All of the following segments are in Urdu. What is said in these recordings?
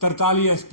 43 SP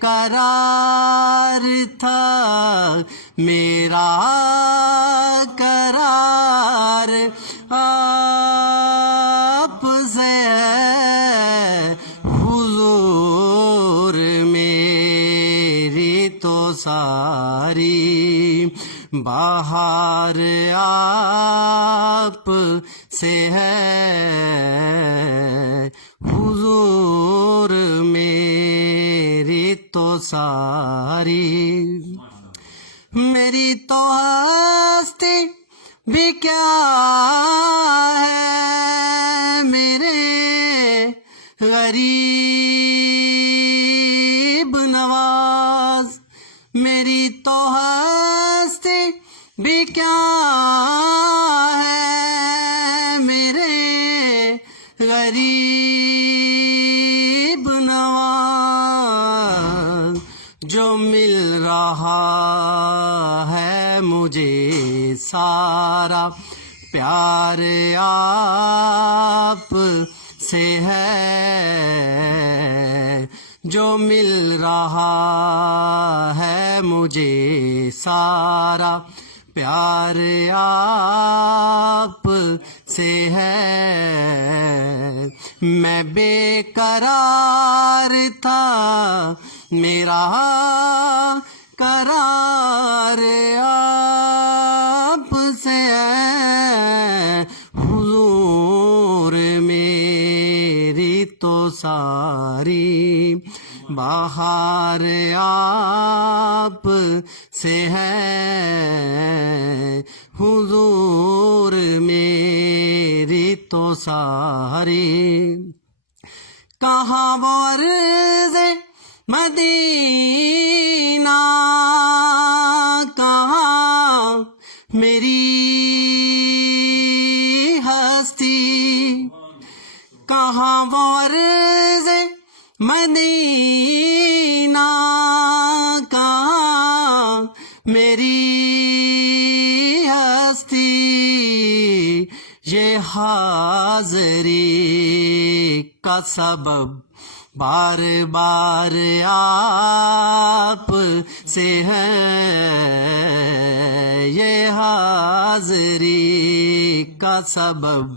قرار تھا میرا قرار آپ سے ہے حضور میری تو ساری بہار آپ سے ہے حضور میری تو ساری میری تو ہستی بھی کیا ہے میرے غریب نواز میری تو ہستی بھی کیا ہے میرے غریب نواز جو مل رہا ہے مجھے سارا پیار آپ سے ہے جو مل رہا ہے مجھے سارا پیار آپ سے ہے میں بے قرار تھا میرا قرار آپ سے ہے حضور میری تو ساری بہار آپ سے ہے حضور میری تو ساری کہاں وہ عرض مدینہ کہاں میری ہستی کہاں وہ عرض مدینہ کہاں میری ہستی یہ حاضری کا سبب بار بار آپ سے ہے یہ حاضری کا سبب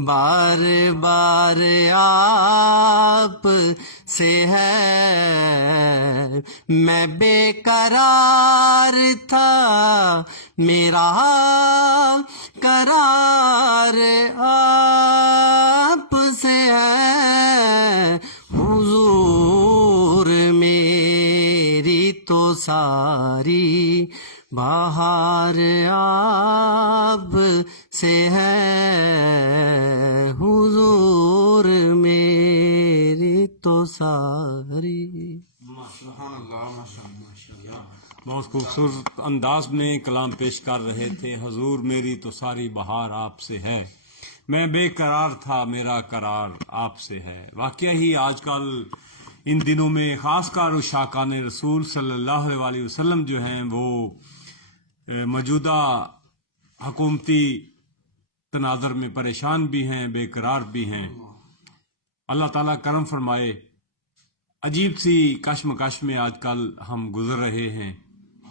بار بار آپ سے ہے میں بے قرار تھا میرا قرار آپ سے ہے حضور میری تو ساری بہار آپ سے ہے حضور میری تو ساری بہت خوبصورت انداز میں کلام پیش کر رہے تھے حضور میری تو ساری بہار آپ سے ہے میں بے قرار تھا میرا قرار آپ سے ہے واقعہ ہی آج کل ان دنوں میں خاص کر عشاقان رسول صلی اللہ علیہ وسلم جو ہیں وہ موجودہ حکومتی تناظر میں پریشان بھی ہیں بے قرار بھی ہیں اللہ تعالیٰ کرم فرمائے عجیب سی کشمکش میں آج کل ہم گزر رہے ہیں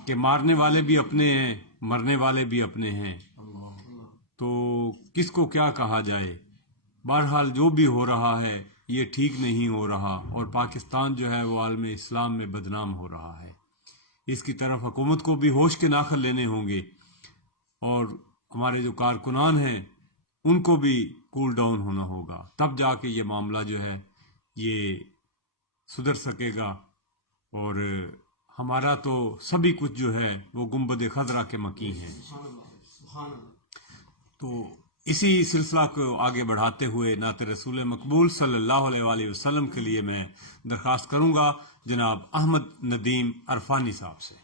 کہ مارنے والے بھی اپنے ہیں مرنے والے بھی اپنے ہیں تو کس کو کیا کہا جائے بہرحال جو بھی ہو رہا ہے یہ ٹھیک نہیں ہو رہا اور پاکستان جو ہے وہ عالم اسلام میں بدنام ہو رہا ہے اس کی طرف حکومت کو بھی ہوش کے ناخن لینے ہوں گے اور ہمارے جو کارکنان ہیں ان کو بھی کول ڈاؤن ہونا ہوگا تب جا کے یہ معاملہ جو ہے یہ سدھر سکے گا اور ہمارا تو سبھی کچھ جو ہے وہ گنبد خضرا کے مکی ہیں تو اسی سلسلہ کو آگے بڑھاتے ہوئے نعت رسول مقبول صلی اللہ علیہ وسلم کے لیے میں درخواست کروں گا جناب احمد ندیم عرفانی صاحب سے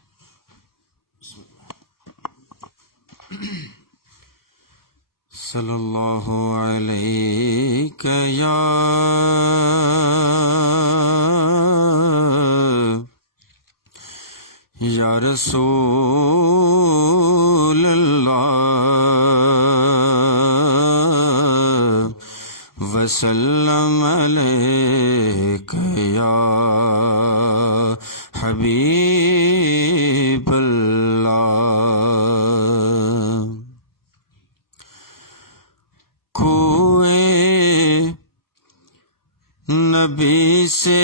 صلی اللہ علیہ یا رسول اللہ وسلم علیک یا حبیب اللہ کوئے نبی سے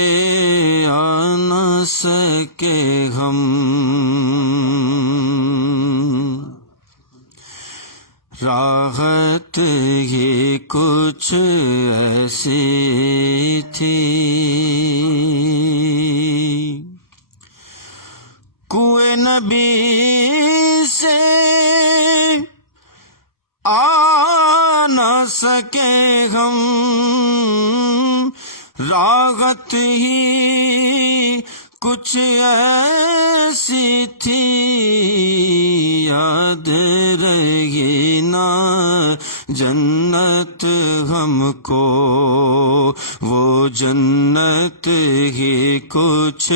آ نہ سکے ہم راحت یہ کچھ ایسی تھی کوئے نبی سے آ نہ سکے ہم راحت ہی کچھ ایسی تھی یاد رہے نا جنت ہم کو وہ جنت ہی کچھ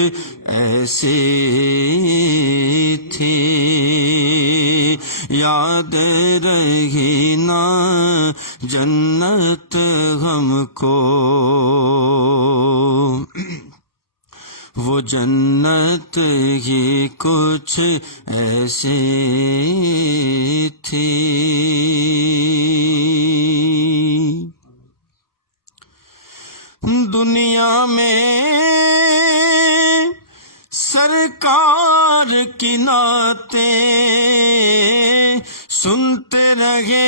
ایسی تھی یاد رہے نا جنت ہم کو وہ جنت ہی کچھ ایسی تھی دنیا میں سرکار کی نعتیں سنتے رہے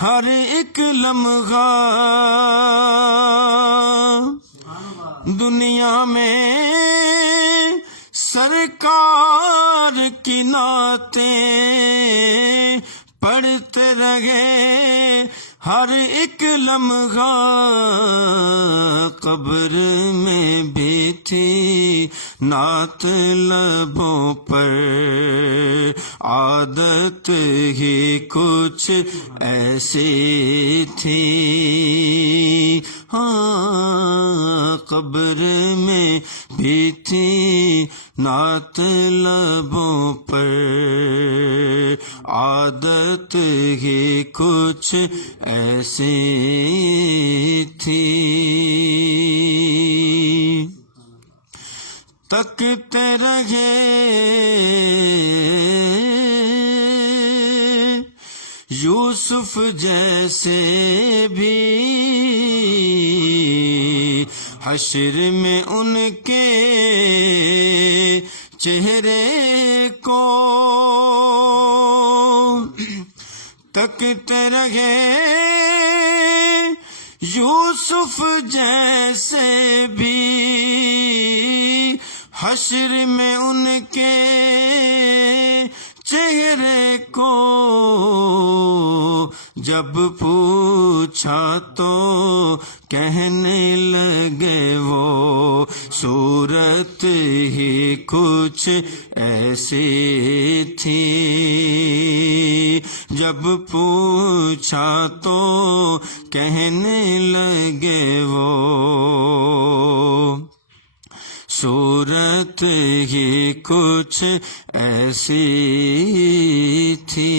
ہر ایک لمحہ دنیا میں سرکار کی نعتیں پڑھتے رہے ہر ایک لمحہ قبر میں بھی تھی نعت لبوں پر عادت ہی کچھ ایسی تھی ہاں قبر میں بھی تھی نعت لبوں پر عادت ہی کچھ ایسی تھی تکتے رہے یوسف جیسے بھی حشر میں ان کے چہرے کو تکتے رہے یوسف جیسے بھی حشر میں ان کے چہرے کو جب پوچھا تو کہنے لگے وہ صورت ہی کچھ ایسی تھی جب پوچھا تو کہنے لگے وہ صورت ہی کچھ ایسی تھی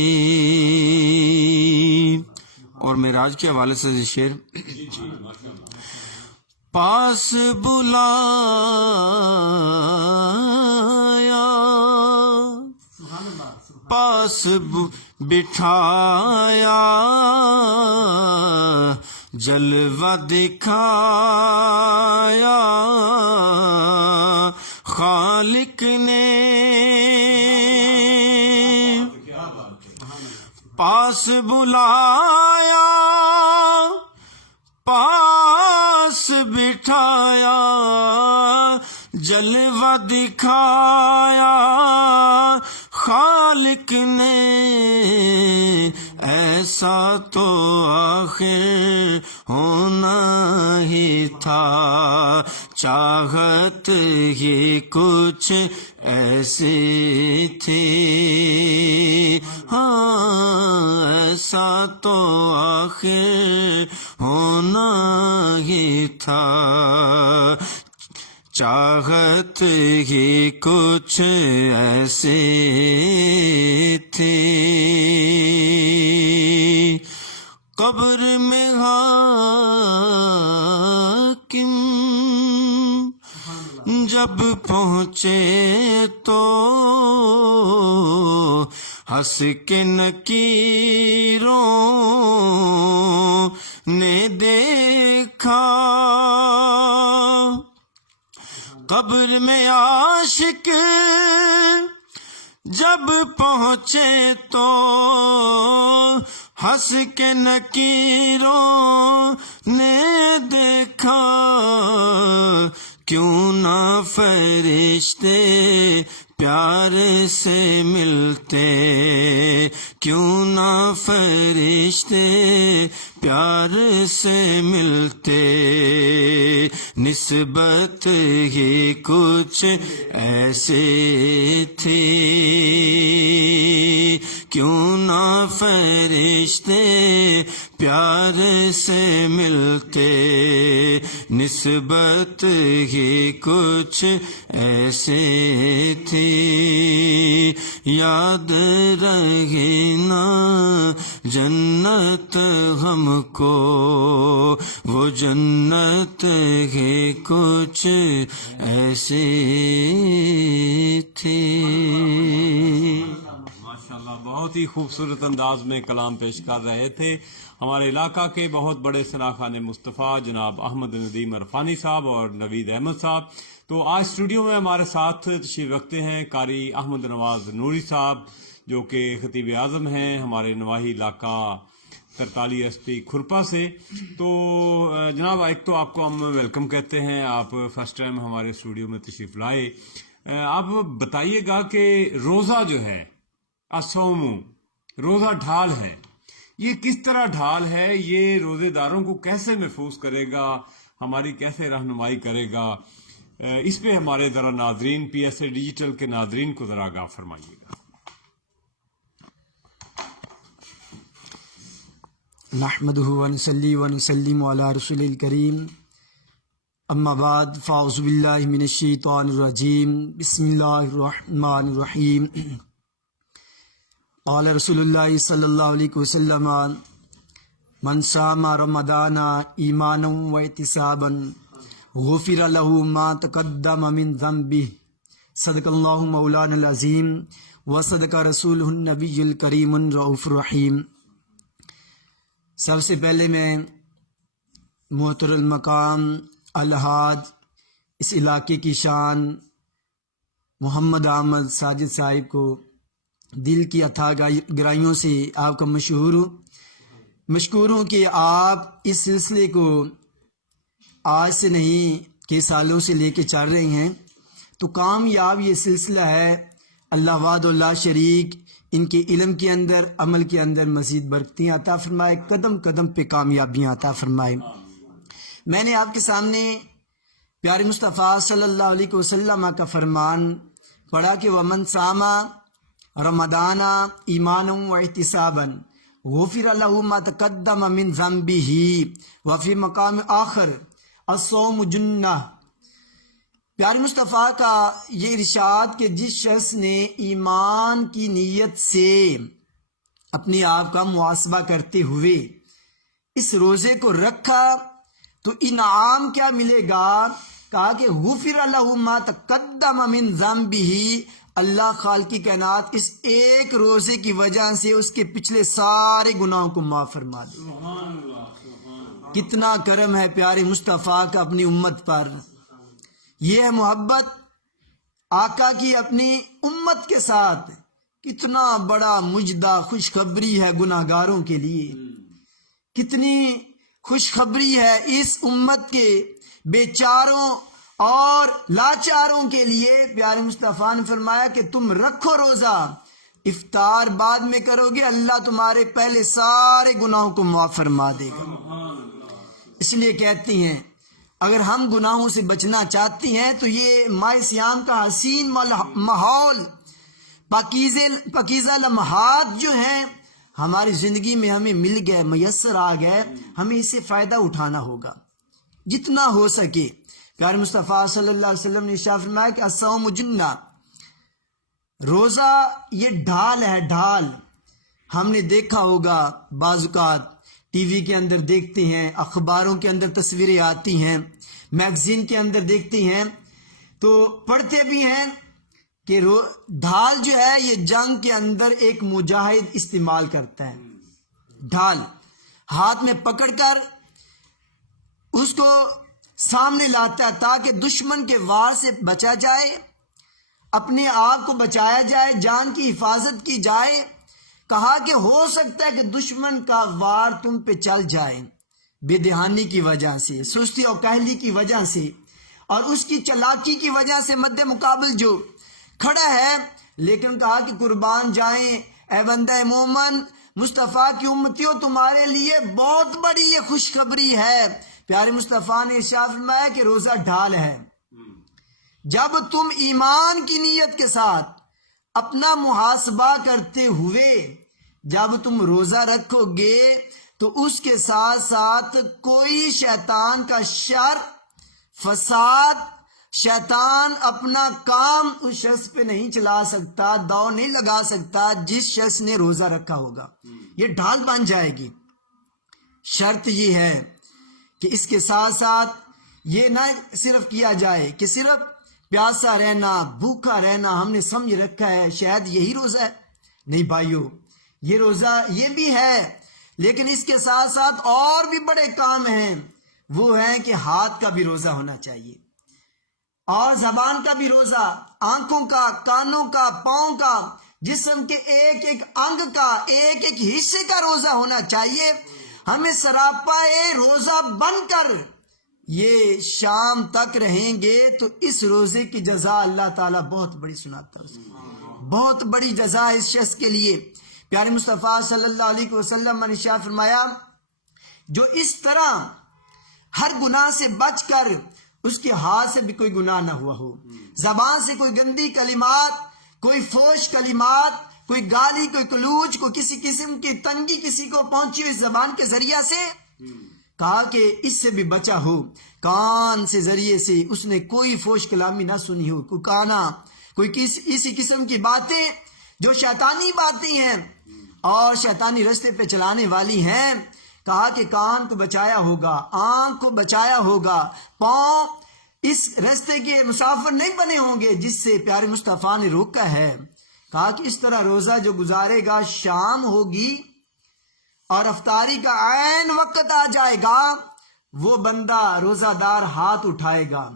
اور معراج کے حوالے سے شعر پاس بلایا پاس بٹھایا جلوہ دکھایا خالق نے پاس بلایا پاس بٹھایا جلوہ دکھایا خالق نے ایسا تو آخر ہونا ہی تھا چاہت ہی کچھ ایسی تھی ہاں ایسا تو آخر ہونا ہی تھا چاہت ہی کچھ ایسی تھی قبر میں حاکم جب پہنچے تو ہنس کے نکیروں نے دیکھا، قبر میں عاشق جب پہنچے تو ہنس کے نکیروں نے دیکھا، کیوں نہ فرشتے پیار سے ملتے، کیوں نہ فرشتے پیار سے ملتے، نسبت ہی کچھ ایسے تھی، کیوں نہ فرشتے پیار سے ملتے، نسبت ہی کچھ ایسے تھی، یاد رہے نا جنت ہم کو، وہ جنت ہی کچھ ایسے تھی۔ ماشاءاللہ، بہت ہی خوبصورت انداز میں کلام پیش کر رہے تھے ہمارے علاقہ کے بہت بڑے ثناخوان مصطفیٰ جناب احمد ندیم عرفانی صاحب اور نوید احمد صاحب۔ تو آج اسٹوڈیو میں ہمارے ساتھ تشریف رکھتے ہیں قاری احمد نواز نوری صاحب، جو کہ خطیب اعظم ہیں ہمارے نواحی علاقہ ترتالی ایس پی کھرپا سے۔ تو جناب، ایک تو آپ کو ہم ویلکم کہتے ہیں، آپ فرسٹ ٹائم ہمارے اسٹوڈیو میں تشریف لائے۔ آپ بتائیے گا کہ روزہ جو ہے الصوم، روزہ ڈھال ہے، یہ کس طرح ڈھال ہے؟ یہ روزے داروں کو کیسے محفوظ کرے گا، ہماری کیسے رہنمائی کرے گا؟ اس پہ ہمارے ذرا ناظرین، پی ایس اے ڈیجیٹل کے ناظرین کو ذرا آگاہ فرمائیے گا۔ نحمدہ ونصلی ونسلم علی رسول الکریم، اما بعد، فاعوذ باللہ من الشیطان الرجیم، بسم اللہ الرحمن الرحیم۔ قال رسول اللہ صلی اللہ علیہ وسلم، من صام رمضان ایمانا واحتسابا غفر له ما تقدم من ذنبه، صدق اللہ مولانا العظیم وصدق رسولہ النبی الکریم الرؤوف الرحیم۔ سب سے پہلے میں محترم مقام الحاج اس علاقے کی شان محمد احمد ساجد صاحب کو دل کی اتھاہ گہرائیوں سے آپ کا مشکور ہوں کہ آپ اس سلسلے کو آج سے نہیں کئی سالوں سے لے کے چل رہے ہیں، تو کامیاب یہ سلسلہ ہے۔ اللہ وحدہ لا شریک ان کے علم کے اندر، عمل کے اندر مزید برکتیں عطا فرمائے، قدم قدم پہ کامیابیاں عطا فرمائے۔ میں نے آپ کے سامنے پیارے مصطفیٰ صلی اللہ علیہ وسلم کا فرمان پڑھا کہ وَمَنْ صَامَ رمضان ایمانا واحتسابا غفر له ما تقدم من ذنبه، وفی مقام آخر الصوم جنہ۔ پیارے مصطفیٰ کا یہ ارشاد کہ جس شخص نے ایمان کی نیت سے اپنے آپ کا محاسبہ کرتے ہوئے اس روزے کو رکھا تو انعام کیا ملے گا؟ کہا کہ غفر له ما تقدم من ذنبه، اللہ خالق کائنات اس ایک روزے کی وجہ سے اس کے پچھلے سارے گناہوں کو معاف فرما دے۔ کتنا کرم ہے پیارے مصطفیٰ کا اپنی امت پر، یہ ہے محبت آقا کی اپنی امت کے ساتھ۔ کتنا بڑا مجدہ خوشخبری ہے گناہگاروں کے لیے، کتنی خوشخبری ہے اس امت کے بیچاروں اور لاچاروں کے لیے۔ پیارے مصطفیٰ نے فرمایا کہ تم رکھو روزہ، افطار بعد میں کرو گے، اللہ تمہارے پہلے سارے گناہوں کو معاف فرما دے گا۔ اس لیے کہتی ہیں اگر ہم گناہوں سے بچنا چاہتی ہیں تو یہ ماہ صیام کا حسین ماحول، پاکیزہ لمحات جو ہیں ہماری زندگی میں ہمیں مل گئے، میسر آ گئے، ہمیں اس سے فائدہ اٹھانا ہوگا جتنا ہو سکے۔ پیارے مصطفیٰ صلی اللہ علیہ وسلم نے ارشاد فرمایا کہ الصوم جنہ، روزہ یہ ڈھال ہے، ڈھال۔ ہم نے دیکھا ہوگا بعض اوقات ٹی وی کے اندر دیکھتے ہیں، اخباروں کے اندر تصویریں آتی ہیں، میگزین کے اندر دیکھتے ہیں، تو پڑھتے بھی ہیں کہ ڈھال جو ہے یہ جنگ کے اندر ایک مجاہد استعمال کرتا ہے. ڈھال ہاتھ میں پکڑ کر اس کو سامنے لاتا ہے تاکہ دشمن کے وار سے بچا جائے، اپنے آپ کو بچایا جائے، جان کی حفاظت کی جائے. کہا کہ ہو سکتا ہے کہ دشمن کا وار تم پہ چل جائے بے دہانی کی وجہ سے، سستی اور کاہلی کی وجہ سے، اور اس کی چلاکی کی وجہ سے مد مقابل جو کھڑا ہے. لیکن کہا کہ قربان جائیں اے بندہ مومن، مصطفیٰ کی امتیوں، تمہارے لیے بہت بڑی یہ خوشخبری ہے. پیارے مصطفیٰ نے ارشاد فرمایا کہ روزہ ڈھال ہے. جب تم ایمان کی نیت کے ساتھ اپنا محاسبہ کرتے ہوئے جب تم روزہ رکھو گے تو اس کے ساتھ ساتھ کوئی شیطان کا شر، فساد، شیطان اپنا کام اس شخص پہ نہیں چلا سکتا، داؤ نہیں لگا سکتا جس شخص نے روزہ رکھا ہوگا. یہ ڈھال بن جائے گی. شرط یہ ہے کہ اس کے ساتھ ساتھ یہ نہ صرف کیا جائے کہ صرف پیاسا رہنا، بھوکا رہنا ہم نے سمجھ رکھا ہے شاید یہی روزہ ہے. نہیں بھائیو، یہ روزہ یہ بھی ہے، لیکن اس کے ساتھ ساتھ اور بھی بڑے کام ہیں. وہ ہے کہ ہاتھ کا بھی روزہ ہونا چاہیے، اور زبان کا بھی روزہ، آنکھوں کا، کانوں کا، پاؤں کا، جسم کے ایک ایک انگ کا، ایک ایک حصے کا روزہ ہونا چاہیے. ہمیں سراپا روزہ بن کر یہ شام تک رہیں گے تو اس روزے کی جزا اللہ تعالیٰ بہت بڑی سناتا ہے، بہت بڑی جزا اس شخص کے لیے. پیارے مصطفیٰ صلی اللہ علیہ وسلم نے ارشاد فرمایا جو اس طرح ہر گناہ سے بچ کر اس کے ہاتھ سے بھی کوئی گناہ نہ ہوا ہو، زبان سے کوئی گندی کلمات، کوئی فوش کلمات، کوئی گالی، کوئی کلوچ، کوئی کسی قسم کی تنگی کسی کو پہنچی ہو اس زبان کے ذریعہ سے، کہا کہ اس سے بھی بچا ہو، کان سے ذریعے سے اس نے کوئی فوش کلامی نہ سنی ہو، کوئی کانا، کوئی اسی قسم کی باتیں جو شیطانی باتیں ہیں اور شیطانی رستے پہ چلانے والی ہیں. کہا کہ کان کو بچایا ہوگا، آنکھ کو بچایا ہوگا، پاؤں اس رستے کے مسافر نہیں بنے ہوں گے جس سے پیارے مصطفیٰ نے روکا ہے. کہا کہ اس طرح روزہ جو گزارے گا، شام ہوگی اور افطاری کا عین وقت آ جائے گا، وہ بندہ روزہ دار ہاتھ اٹھائے گا،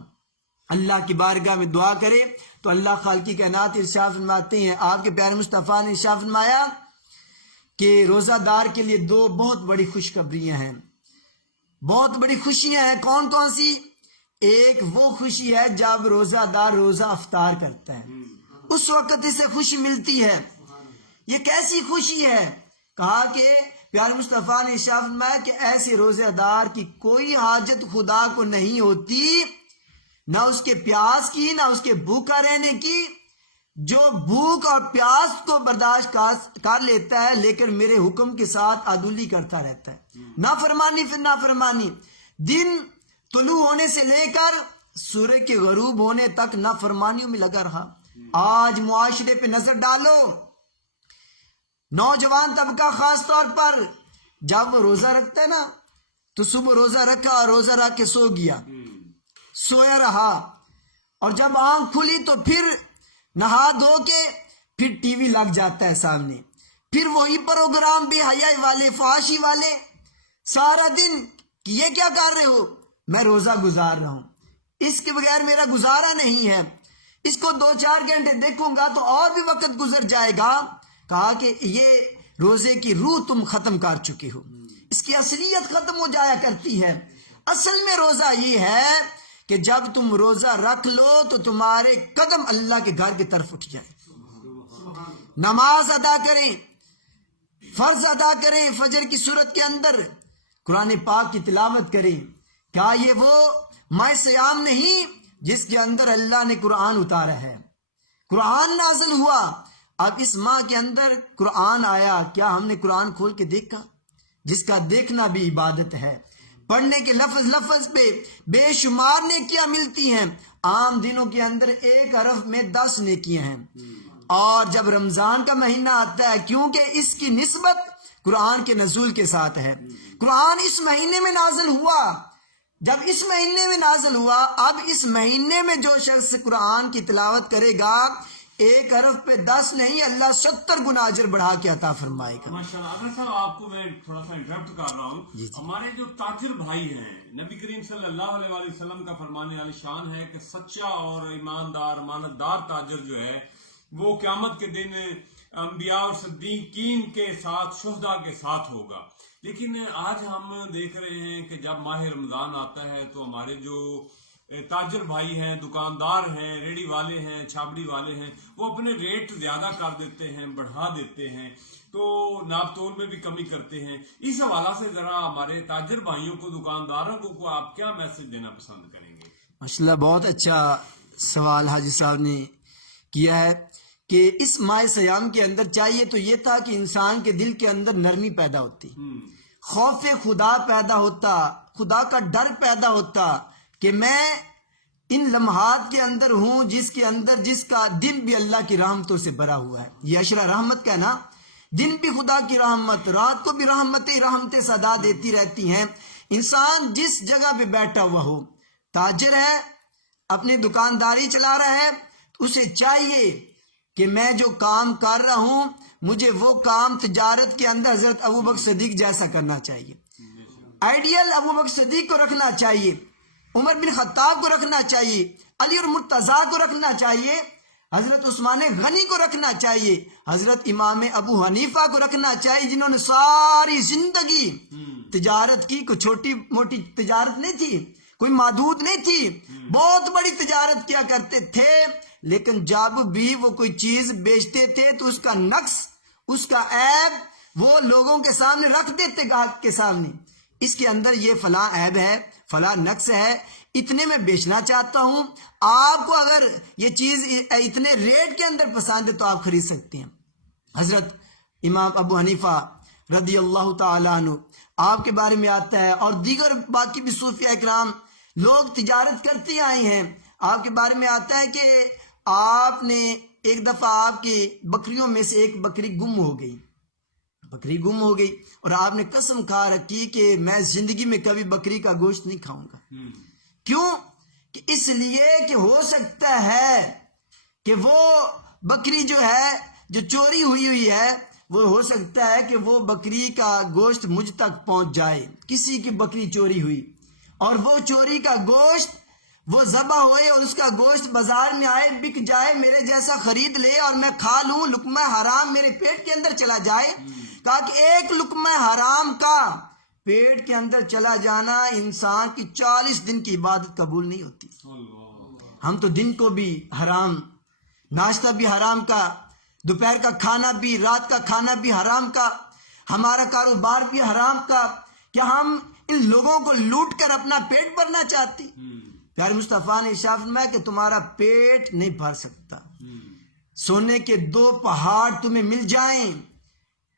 اللہ کی بارگاہ میں دعا کرے تو اللہ خالقی کائنات ارشاد فرماتے ہیں، آپ کے پیارے مصطفیٰ نے ارشاد فرمایا کہ روزہ دار کے لیے دو بہت بڑی خوشخبریاں ہیں، بہت بڑی خوشیاں ہیں. کون کون سی؟ ایک وہ خوشی ہے جب روزہ دار روزہ افطار کرتا ہے، اس وقت اسے خوشی ملتی ہے. یہ کیسی خوشی ہے؟ کہا کہ پیارے مصطفیٰ نے ارشاد فرمایا کہ ایسے روزہ دار کی کوئی حاجت خدا کو نہیں ہوتی، نہ اس کے پیاس کی، نہ اس کے بھوکا رہنے کی. جو بھوک اور پیاس کو برداشت کر لیتا ہے لیکن میرے حکم کے ساتھ عدولی کرتا رہتا ہے، نافرمانی پھر نافرمانی، دن طلوع ہونے سے لے کر سورج کے غروب ہونے تک نافرمانیوں میں لگا رہا. آج معاشرے پہ نظر ڈالو، نوجوان طبقہ خاص طور پر جب وہ روزہ رکھتا ہے نا تو صبح روزہ رکھا اور روزہ رکھ کے سو گیا، سویا رہا، اور جب آنکھ کھلی تو پھر نہا دھو کے پھر ٹی وی لگ جاتا ہے سامنے، پھر وہی پروگرام بے حیائی والے، فحاشی والے، سارا دن کہ یہ کیا کر رہے ہو؟ میں روزہ گزار رہا ہوں، اس کے بغیر میرا گزارا نہیں ہے، اس کو 2-4 گھنٹے دیکھوں گا تو اور بھی وقت گزر جائے گا. کہا کہ یہ روزے کی روح تم ختم کر چکے ہو، اس کی اصلیت ختم ہو جایا کرتی ہے. اصل میں روزہ یہ ہے کہ جب تم روزہ رکھ لو تو تمہارے قدم اللہ کے گھر کی طرف اٹھ جائیں، نماز ادا کریں، فرض ادا کریں، فجر کی صورت کے اندر قرآن پاک کی تلاوت کریں. کیا یہ وہ ماہ صیام نہیں جس کے اندر اللہ نے قرآن اتارا ہے، قرآن نازل ہوا؟ اب اس ماہ کے اندر قرآن آیا، کیا ہم نے قرآن کھول کے دیکھا؟ جس کا دیکھنا بھی عبادت ہے. پڑھنے کے لفظ لفظ پہ بے شمار نیکیاں ملتی ہیں. عام دنوں کے اندر ایک حرف میں 10 نیکیاں ہیں، اور جب رمضان کا مہینہ آتا ہے کیونکہ اس کی نسبت قرآن کے نزول کے ساتھ ہے، قرآن اس مہینے میں نازل ہوا جب اس مہینے میں نازل ہوا، اب اس مہینے میں جو شخص قرآن کی تلاوت کرے گا 1 حرف پہ 10 نہیں، اللہ 70 گنا اجر بڑھا کے عطا فرمائے گا۔ ماشاءاللہ۔ اگر صاحب آپ کو میں تھوڑا سا انٹرپٹ کر رہا ہوں، ہمارے جو تاجر بھائی ہیں، نبی کریم صلی اللہ علیہ وآلہ وسلم کا فرمان عالی شان ہے کہ سچا اور ایماندار امانتدار تاجر جو ہے وہ قیامت کے دن انبیاء اور صدیقین کے ساتھ، شہداء کے ساتھ ہوگا۔ لیکن آج ہم دیکھ رہے ہیں کہ جب ماہ رمضان آتا ہے تو ہمارے جو تاجر بھائی ہیں، دکاندار ہیں، ریڑی والے ہیں، چھابڑی والے ہیں، وہ اپنے ریٹ زیادہ کر دیتے ہیں، بڑھا دیتے ہیں، تو ناپ تول میں بھی کمی کرتے ہیں۔ اس حوالہ سے ذرا ہمارے تاجر بھائیوں کو، دکانداروں کو آپ کیا میسج دینا پسند کریں گے؟ ماشاءاللہ بہت اچھا سوال حاجی صاحب نے کیا ہے کہ اس ماہ سیام کے اندر چاہیے تو یہ تھا کہ انسان کے دل کے اندر نرمی پیدا ہوتی، خوف خدا پیدا ہوتا، خدا کا ڈر پیدا ہوتا کہ میں ان لمحات کے اندر ہوں جس کا دن بھی اللہ کی رحمتوں سے بھرا ہوا ہے۔ یہ عشرہ رحمت کا ہے نا، دن بھی خدا کی رحمت، رات کو بھی رحمتیں صدا دیتی رہتی ہیں۔ انسان جس جگہ پہ بیٹھا ہوا ہو، تاجر ہے، اپنی دکانداری چلا رہا ہے، اسے چاہیے کہ میں جو کام کر رہا ہوں مجھے وہ کام تجارت کے اندر حضرت ابوبکر صدیق جیسا کرنا چاہیے، آئیڈیل ابوبکر صدیق کو رکھنا چاہیے، عمر بن خطاب کو رکھنا چاہیے، علی اور مرتضیٰ کو رکھنا چاہیے، حضرت عثمان غنی کو رکھنا چاہیے، حضرت امام ابو حنیفہ کو رکھنا چاہیے، جنہوں نے ساری زندگی تجارت کی۔ کوئی چھوٹی موٹی تجارت نہیں تھی، کوئی محدود نہیں تھی، بہت بڑی تجارت کیا کرتے تھے، لیکن جب بھی وہ کوئی چیز بیچتے تھے تو اس کا نقص، اس کا عیب وہ لوگوں کے سامنے رکھ دیتے، گاہک کے سامنے، اس کے اندر یہ فلاں عیب ہے، فلاں نقص ہے، اتنے میں بیچنا چاہتا ہوں، آپ کو اگر یہ چیز اتنے ریٹ کے اندر پسند ہے تو آپ خرید سکتے ہیں۔ حضرت امام ابو حنیفہ رضی اللہ تعالیٰ عنہ آپ کے بارے میں آتا ہے، اور دیگر باقی بھی صوفیاء اکرام لوگ تجارت کرتے آئے ہیں، آپ کے بارے میں آتا ہے کہ آپ نے ایک دفعہ آپ کی بکریوں میں سے ایک بکری گم ہو گئی اور آپ نے قسم کھا رکھی کہ میں زندگی میں کبھی بکری کا گوشت نہیں کھاؤں گا۔ کیوں؟ کہ اس لیے کہ ہو سکتا ہے کہ وہ بکری جو ہے جو چوری ہوئی ہے، وہ ہو سکتا ہے کہ وہ بکری کا گوشت مجھ تک پہنچ جائے، کسی کی بکری چوری ہوئی اور وہ چوری کا گوشت وہ ذبح ہوئے اور اس کا گوشت بازار میں آئے، بک جائے، میرے جیسا خرید لے اور میں کھا لوں، لقمہ حرام میرے پیٹ کے اندر چلا جائے۔ کہا کہ ایک لقمہ حرام کا پیٹ کے اندر چلا جانا انسان کی 40 دن کی عبادت قبول نہیں ہوتی۔ ہم تو دن کو بھی حرام، ناشتہ بھی حرام کا، دوپہر کا کھانا بھی، رات کا کھانا بھی حرام کا، ہمارا کاروبار بھی حرام کا، کیا ہم ان لوگوں کو لوٹ کر اپنا پیٹ بھرنا چاہتی؟ پیارے مصطفیٰ نے ارشاد فرمایا کہ تمہارا پیٹ نہیں بھر سکتا، سونے کے 2 پہاڑ تمہیں مل جائیں،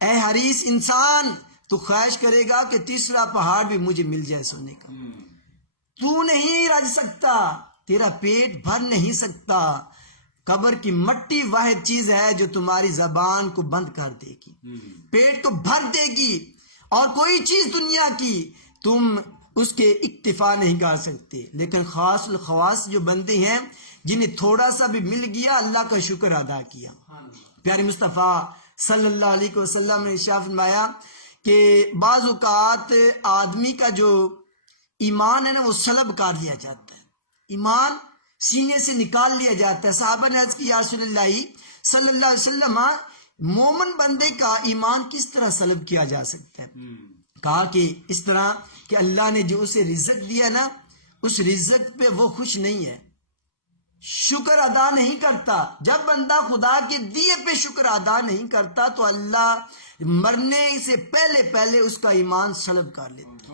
اے حریص انسان، تو خواہش کرے گا کہ تیسرا پہاڑ بھی مجھے مل جائے سونے کا۔ تو نہیں رج سکتا، تیرا پیٹ بھر نہیں سکتا، قبر کی مٹی واحد چیز ہے جو تمہاری زبان کو بند کر دے گی، پیٹ کو بھر دے گی، اور کوئی چیز دنیا کی تم اس کے اکتفا نہیں کر سکتے۔ لیکن خاص الخواص جو بندے ہیں جنہیں تھوڑا سا بھی مل گیا، اللہ کا شکر ادا کیا۔ پیارے مصطفیٰ صلی اللہ علیہ وسلم نے ارشاد فرمایا کہ بعض اوقات آدمی کا جو ایمان ہے نا وہ سلب کر لیا جاتا ہے، ایمان سینے سے نکال لیا جاتا ہے۔ صحابہ نے عرض کی یا رسول اللہ صلی اللہ علیہ وسلم، مومن بندے کا ایمان کس طرح سلب کیا جا سکتا ہے؟ کہا کہ اس طرح کہ اللہ نے جو اسے رزق دیا نا، اس رزق پہ وہ خوش نہیں ہے، شکر ادا نہیں کرتا۔ جب بندہ خدا کے دیے پہ شکر ادا نہیں کرتا تو اللہ مرنے سے پہلے اس کا ایمان سلب کر لیتا۔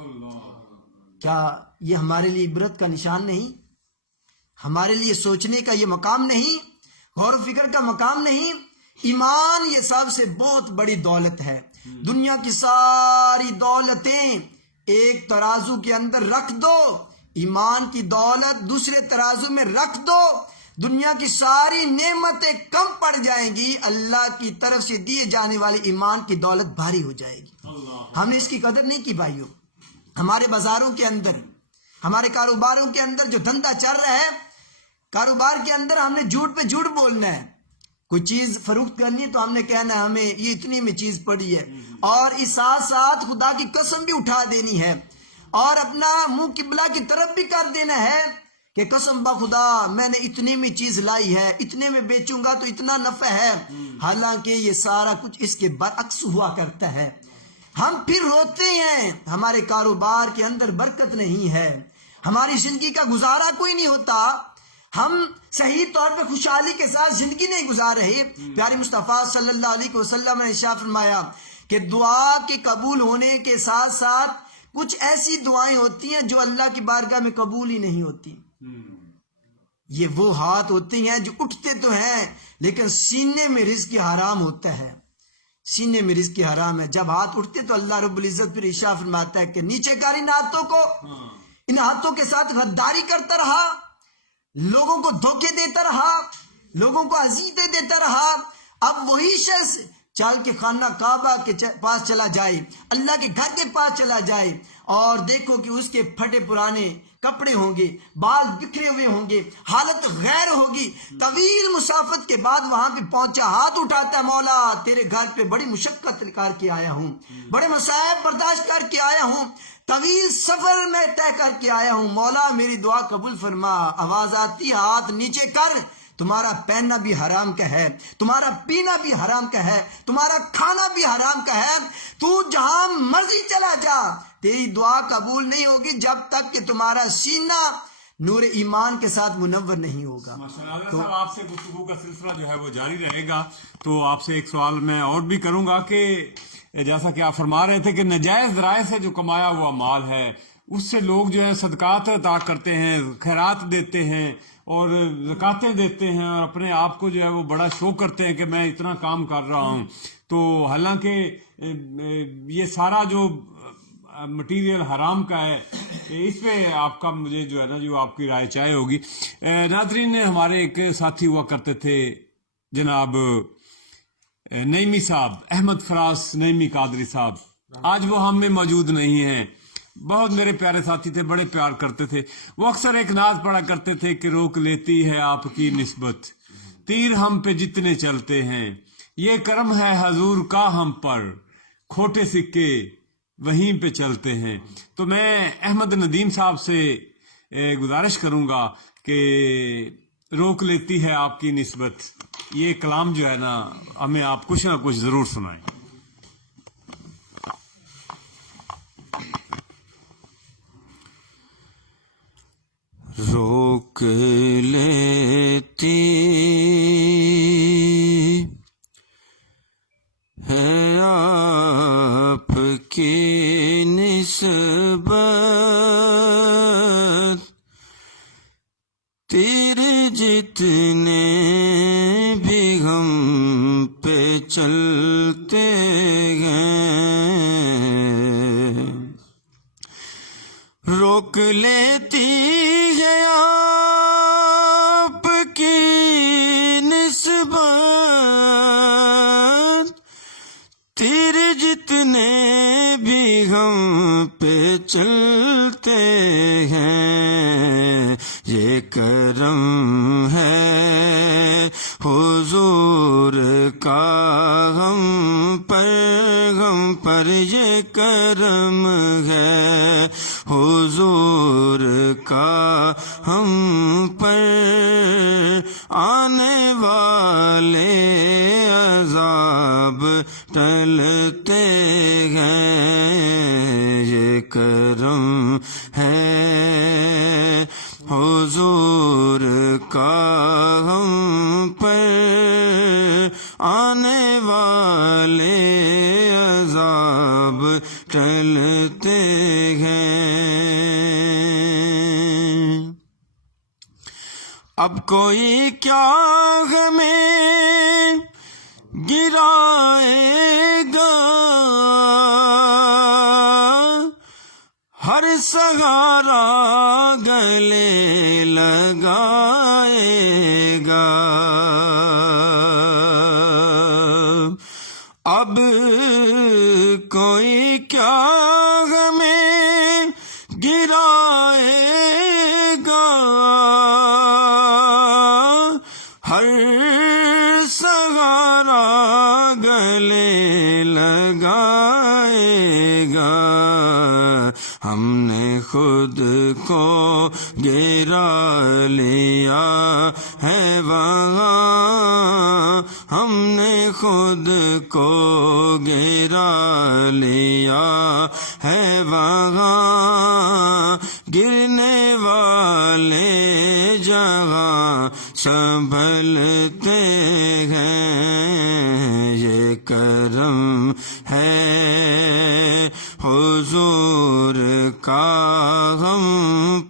کیا یہ ہمارے لیے عبرت کا نشان نہیں؟ ہمارے لیے سوچنے کا یہ مقام نہیں؟ غور و فکر کا مقام نہیں؟ ایمان یہ سب سے بہت بڑی دولت ہے۔ دنیا کی ساری دولتیں ایک ترازو کے اندر رکھ دو، ایمان کی دولت دوسرے ترازو میں رکھ دو، دنیا کی ساری نعمتیں کم پڑ جائیں گی، اللہ کی طرف سے دیے جانے والے ایمان کی دولت بھاری ہو جائے گی۔ ہم نے اس کی قدر نہیں کی بھائیوں۔ ہمارے بازاروں کے اندر ہمارے کاروباروں کے اندر جو دھندا چل رہا ہے، کاروبار کے اندر ہم نے جھوٹ پہ جھوٹ بولنا ہے. کوئی چیز فروخت کرنی ہے تو ہم نے کہنا ہے ہمیں یہ اتنی میں چیز پڑی ہے، اور اس ساتھ ساتھ خدا کی قسم بھی اٹھا دینی ہے، اور اپنا منہ قبلہ کی طرف بھی کر دینا ہے کہ قسم بخدا میں نے اتنے میں چیز لائی ہے، اتنے میں بیچوں گا تو اتنا نفع ہے. حالانکہ یہ سارا کچھ اس کے برعکس ہوا کرتا ہے. ہم پھر روتے ہیں، ہمارے کاروبار کے اندر برکت نہیں ہے، ہماری زندگی کا گزارا کوئی نہیں ہوتا، ہم صحیح طور پہ خوشحالی کے ساتھ زندگی نہیں گزار رہے. پیارے مصطفیٰ صلی اللہ علیہ وسلم نے ارشاد فرمایا کہ دعا کے قبول ہونے کے ساتھ ساتھ کچھ ایسی دعائیں ہوتی ہیں جو اللہ کی بارگاہ میں قبول ہی نہیں ہوتی. یہ وہ ہاتھ ہوتے ہیں جو اٹھتے تو ہیں لیکن سینے میں رزق حرام ہوتا ہے، سینے میں رزق حرام ہے. جب ہاتھ اٹھتے تو اللہ رب العزت پھر ارشاد فرماتا ہے کہ نیچے کر ان ہاتھوں کو، ان ہاتھوں کے ساتھ غداری کرتا رہا، لوگوں کو دھوکے دیتا رہا، لوگوں کو اذیتیں دیتا رہا. اب وہی شخص چل کے خانہ کعبہ کے پاس چلا جائے، اللہ کے گھر کے پاس چلا جائے، اور دیکھو کہ اس کے پھٹے پرانے کپڑے ہوں گے، بال بکھرے ہوئے ہوں گے، حالت غیر ہوگی. طویل مسافت کے بعد وہاں پہ پہنچا، ہاتھ اٹھاتا ہے، مولا تیرے گھر پہ بڑی مشقت کر کے آیا ہوں، بڑے مصائب برداشت کر کے آیا ہوں، طویل سفر میں طے کر کے آیا ہوں، مولا میری دعا قبول فرما. آواز آتی، ہاتھ نیچے کر، تمہارا پہننا بھی حرام کا ہے، تمہارا پینا بھی حرام کا ہے، تمہارا کھانا بھی حرام کا ہے، تو جہاں مرضی چلا جا، تیری دعا قبول نہیں ہوگی جب تک کہ تمہارا سینہ نور ایمان کے ساتھ منور نہیں ہوگا. تو آپ سے گفتگو کا سلسلہ جو ہے وہ جاری رہے گا. تو آپ سے ایک سوال میں اور بھی کروں گا کہ جیسا کہ آپ فرما رہے تھے کہ ناجائز ذرائع سے جو کمایا ہوا مال ہے اس سے لوگ جو ہے صدقات عطا کرتے ہیں، خیرات دیتے ہیں اور زکاتیں دیتے ہیں، اور اپنے آپ کو جو ہے وہ بڑا شو کرتے ہیں کہ میں اتنا کام کر رہا ہوں. تو حالانکہ یہ سارا جو مٹیریل حرام کا ہے، اس پہ آپ کا مجھے جو ہے نا جو آپ کی رائے چاہے ہوگی. ناظرین، ہمارے ایک ساتھی ہوا کرتے تھے جناب نعیمی صاحب، احمد فراز نعیمی قادری صاحب. آج وہ ہم میں موجود نہیں ہیں. بہت میرے پیارے ساتھی تھے، بڑے پیار کرتے تھے. وہ اکثر ایک نعت پڑھا کرتے تھے کہ روک لیتی ہے آپ کی نسبت، تیر ہم پہ جتنے چلتے ہیں، یہ کرم ہے حضور کا ہم پر، کھوٹے سکے وہیں پہ چلتے ہیں. تو میں احمد ندیم صاحب سے گزارش کروں گا کہ روک لیتی ہے آپ کی نسبت، یہ کلام جو ہے نا ہمیں آپ کچھ نہ کچھ ضرور سنائیں. روک لیتی ہے آپ کی نسبت، تیرے جتنے بھی ہم پہ چلتے ہیں، روک لیتی ہے آپ کی نسبت، تیرے جتنے بھی ہم پہ چلتے ہیں، یہ کرم ہے حضور کا ہم پر یہ کرم ہے حضور کا ہم پر، آنے والے عذاب ٹلتے ہیں، یہ کرم ہے حضور کا ہم پر، آنے والے عذاب ٹلتے ہیں. اب کوئی کیا ہمیں گرائے گا، ہر سہارا گلے لگائے گا. اب کوئی کیا ہمیں گرائے ہم نے خود کو گرا لیا ہے وہاں، ہم نے خود کو گرا لیا ہے وہاں، گرنے والے جہاں سنبھلتے ہیں، یہ کرم ہے حضور کا ہم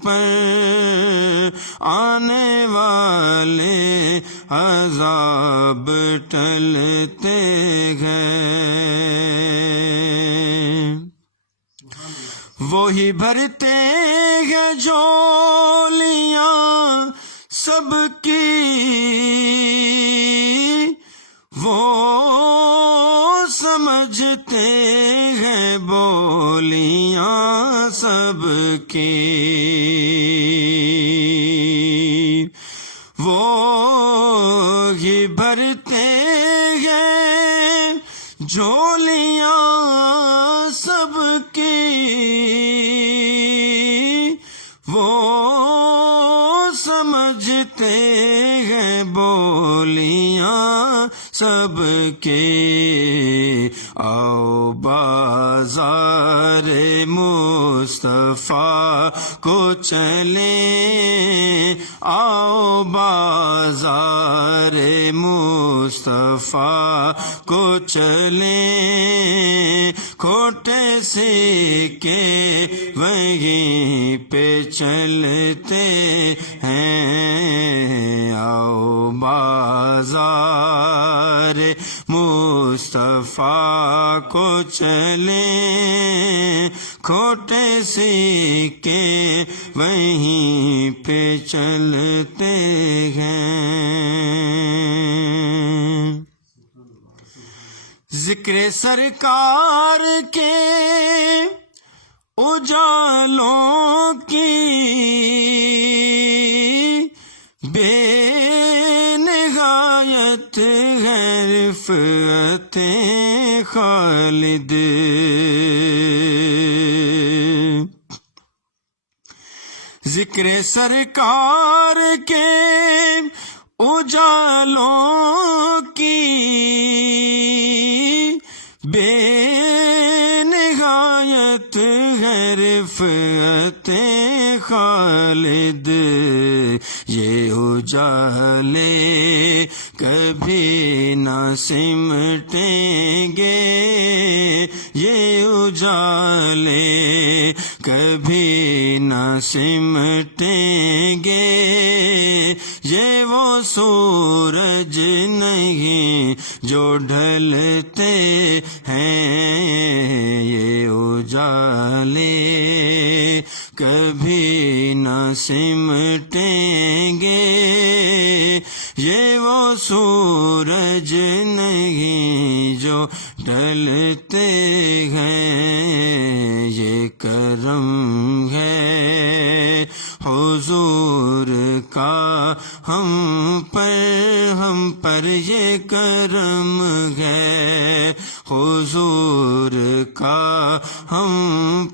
پر، آنے والے عذاب ٹلتے ہیں، وہی بھرتے ہیں جھولیاں سب کی، وہ سمجھتے ہیں بولیاں سب کی، وہ ہی بھرتے ہیں جھولیاں سب کی، وہ سمجھتے ہیں بولیاں سب کے، آؤ بازار مصطفیٰ کو چلیں، آؤ بازار مصطفیٰ کو چلیں، کھوٹے سکے وہیں پہ چلتے ہیں، آؤ بازار مصطفیٰ کو چلیں، کھوٹے سکے وہیں پہ چلتے ہیں، ذکر سرکار کے اجالوں کی بے نہایت ہے رفعت خالد، ذکر سرکار کے اجالوں کی بے نہایت ہے رفعت خالد، یہ اجالے کبھی نہ سمٹیں گے، یہ اجالے کبھی نہ سمٹیں گے، یہ وہ سورج نہیں جو ڈھلتے ہیں، یہ اجالے کبھی نہ سمٹیں گے، یہ وہ سورج نہیں جو ڈھلتے ہیں، یہ کرم ہے حضور کا ہم پر یہ کرم ہے حضور کا ہم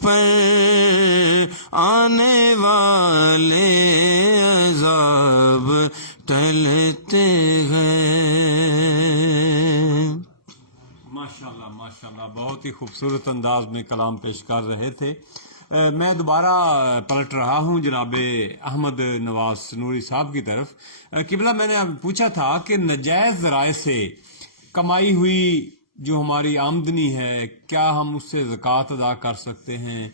پر، آنے والے عذاب ٹلتے ہیں۔ ماشاءاللہ ماشاءاللہ، بہت ہی خوبصورت انداز میں کلام پیش کر رہے تھے۔ میں دوبارہ پلٹ رہا ہوں جناب احمد نواز نوری صاحب کی طرف۔ قبلہ، میں نے پوچھا تھا کہ ناجائز ذرائع سے کمائی ہوئی جو ہماری آمدنی ہے، کیا ہم اس سے زکوٰۃ ادا کر سکتے ہیں،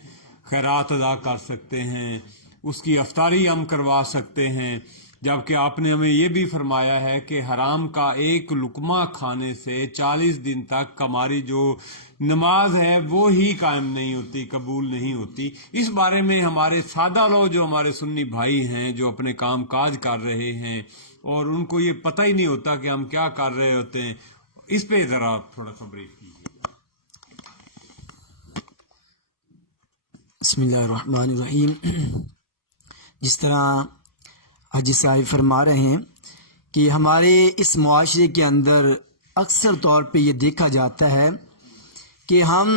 خیرات ادا کر سکتے ہیں، اس کی افطاری ہم کروا سکتے ہیں؟ جبکہ آپ نے ہمیں یہ بھی فرمایا ہے کہ حرام کا ایک لقمہ کھانے سے 40 دن تک ہماری جو نماز ہے وہ ہی قائم نہیں ہوتی، قبول نہیں ہوتی۔ اس بارے میں ہمارے سادہ لوگ جو ہمارے سنی بھائی ہیں، جو اپنے کام کاج کر رہے ہیں اور ان کو یہ پتہ ہی نہیں ہوتا کہ ہم کیا کر رہے ہوتے ہیں، اس پہ ذرا تھوڑا سا بریف کیجیے۔ بسم اللہ الرحمن الرحیم۔ جس طرح حاجی صاحب فرما رہے ہیں کہ ہمارے اس معاشرے کے اندر اکثر طور پہ یہ دیکھا جاتا ہے کہ ہم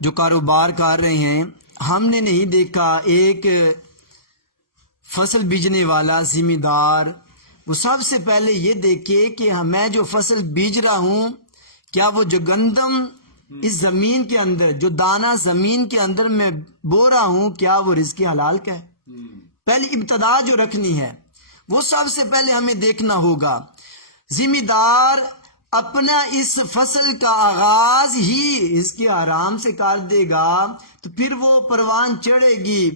جو کاروبار کر رہے ہیں، ہم نے نہیں دیکھا ایک فصل بیجنے والا ذمہ دار وہ سب سے پہلے یہ دیکھے کہ میں جو فصل بیج رہا ہوں، کیا وہ جو گندم اس زمین کے اندر، جو دانہ زمین کے اندر میں بو رہا ہوں، کیا وہ رزق حلال کا ہے؟ پہلی ابتدا جو رکھنی ہے وہ سب سے پہلے ہمیں دیکھنا ہوگا۔ ذمہ دار اپنا اس فصل کا آغاز ہی اس کے آرام سے کر دے گا تو پھر وہ پروان چڑھے گی،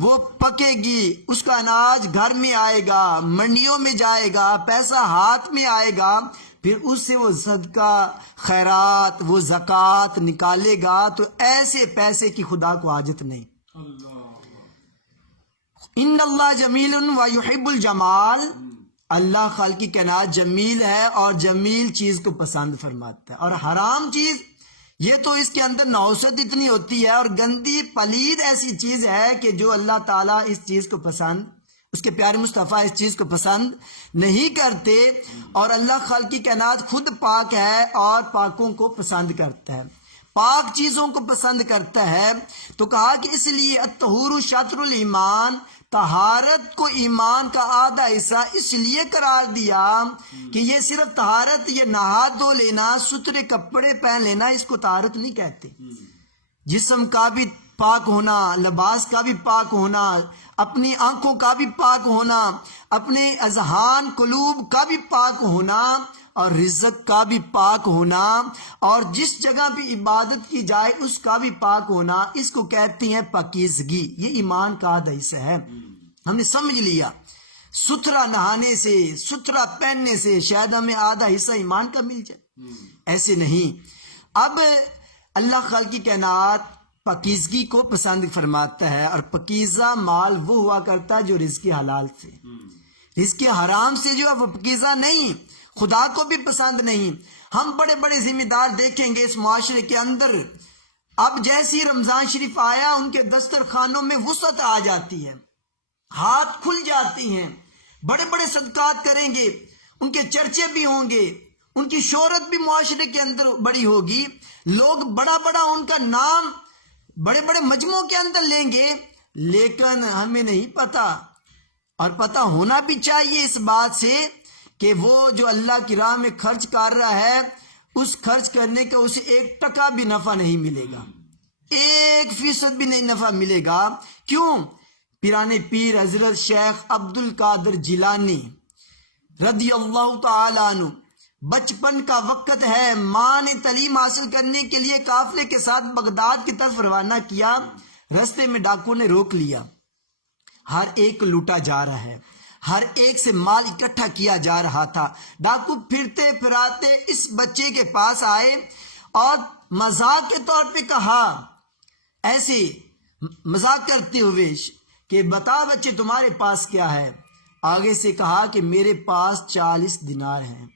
وہ پکے گی، اس کا اناج گھر میں آئے گا، منڈیوں میں جائے گا، پیسہ ہاتھ میں آئے گا، پھر اس سے وہ صدقہ خیرات، وہ زکوٰۃ نکالے گا، تو ایسے پیسے کی خدا کو حاجت نہیں۔ ان اللہ جمیل و یحب الجمال، اللہ خالق کائنات جمیل ہے اور جمیل چیز کو پسند فرماتا ہے، اور حرام چیز یہ تو اس کے اندر نوست اتنی ہوتی ہے اور گندی پلید ایسی چیز ہے کہ جو اللہ تعالیٰ اس چیز کو پسند، اس کے پیارے مصطفیٰ اس چیز کو پسند نہیں کرتے، اور اللہ خالق کائنات خود پاک ہے اور پاکوں کو پسند کرتا ہے، پاک چیزوں کو پسند کرتا ہے۔ تو کہا کہ اس لیے الطہور شطر الایمان، طہارت کو ایمان کا آدھا حصہ اس لیے قرار دیا کہ یہ صرف طہارت، یہ نہا دھو لینا، ستھرے کپڑے پہن لینا، اس کو طہارت نہیں کہتے۔ جسم کا بھی پاک ہونا، لباس کا بھی پاک ہونا، اپنی آنکھوں کا بھی پاک ہونا، اپنے اذہان قلوب کا بھی پاک ہونا، اور رزق کا بھی پاک ہونا، اور جس جگہ بھی عبادت کی جائے اس کا بھی پاک ہونا، اس کو کہتے ہیں پاکیزگی۔ یہ ایمان کا آدھا حصہ ہے۔ ہم نے سمجھ لیا ستھرا نہانے سے، ستھرا پہننے سے شاید ہمیں آدھا حصہ ایمان کا مل جائے، ایسے نہیں۔ اب اللہ خالق کائنات پاکیزگی کو پسند فرماتا ہے، اور پاکیزہ مال وہ ہوا کرتا ہے جو رزق حلال سے، رزق حرام سے جو ہے وہ پاکیزہ نہیں، خدا کو بھی پسند نہیں۔ ہم بڑے بڑے ذمہ دار دیکھیں گے اس معاشرے کے اندر، اب جیسی رمضان شریف آیا ان کے دسترخوانوں میں وسعت آ جاتی ہے، ہاتھ کھل جاتی ہیں، بڑے بڑے صدقات کریں گے، ان کے چرچے بھی ہوں گے، ان کی شہرت بھی معاشرے کے اندر بڑی ہوگی، لوگ بڑا بڑا ان کا نام بڑے بڑے مجموعوں کے اندر لیں گے، لیکن ہمیں نہیں پتا، اور پتا ہونا بھی چاہیے اس بات سے کہ وہ جو اللہ کی راہ میں خرچ کر رہا ہے، اس خرچ کرنے کا اسے 1% بھی نفع نہیں ملے گا، 1% بھی نہیں نفع ملے گا۔ کیوں؟ پیرانے پیر حضرت شیخ عبد القادر جیلانی رضی اللہ تعالی عنہ، بچپن کا وقت ہے، ماں نے تعلیم حاصل کرنے کے لیے قافلے کے ساتھ بغداد کی طرف روانہ کیا، رستے میں ڈاکو نے روک لیا، ہر ایک لوٹا جا رہا ہے، ہر ایک سے مال اکٹھا کیا جا رہا تھا۔ ڈاکو پھرتے پھراتے اس بچے کے پاس آئے اور مذاق کے طور پہ کہا، ایسے مذاق کرتے ہوئے کہ بتا بچے تمہارے پاس کیا ہے؟ آگے سے کہا کہ میرے پاس 40 دینار ہیں۔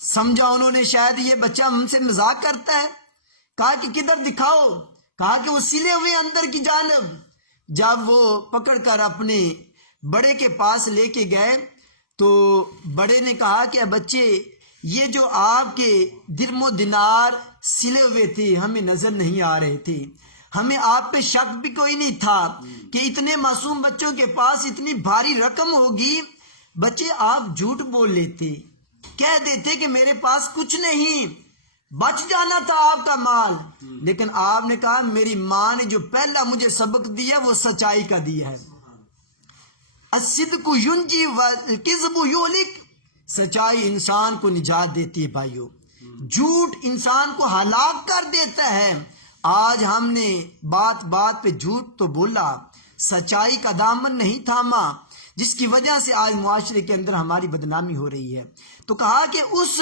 سمجھا انہوں نے شاید یہ بچہ ہم سے مذاق کرتا ہے، کہا کہ کدھر دکھاؤ، کہا کہ وہ سلے ہوئے اندر کی جانب۔ جب وہ پکڑ کر اپنے بڑے کے پاس لے کے گئے تو بڑے نے کہا کہ بچے یہ جو آپ کے درم و دینار سلے ہوئے تھے ہمیں نظر نہیں آ رہے تھے، ہمیں آپ پہ شک بھی کوئی نہیں تھا کہ اتنے معصوم بچوں کے پاس اتنی بھاری رقم ہوگی۔ بچے آپ جھوٹ بول لیتے، کہہ دیتے کہ میرے پاس کچھ نہیں، بچ جانا تھا آپ کا مال، لیکن آپ نے کہا میری ماں نے جو پہلا مجھے سبق دیا وہ سچائی کا دیا ہے۔ الصدق ینجی والکذب یہلک، سچائی انسان کو نجات دیتی ہے بھائیو، جھوٹ انسان کو ہلاک کر دیتا ہے۔ آج ہم نے بات بات پہ جھوٹ تو بولا، سچائی کا دامن نہیں تھاما، جس کی وجہ سے آج معاشرے کے اندر ہماری بدنامی ہو رہی ہے۔ تو کہا کہ اس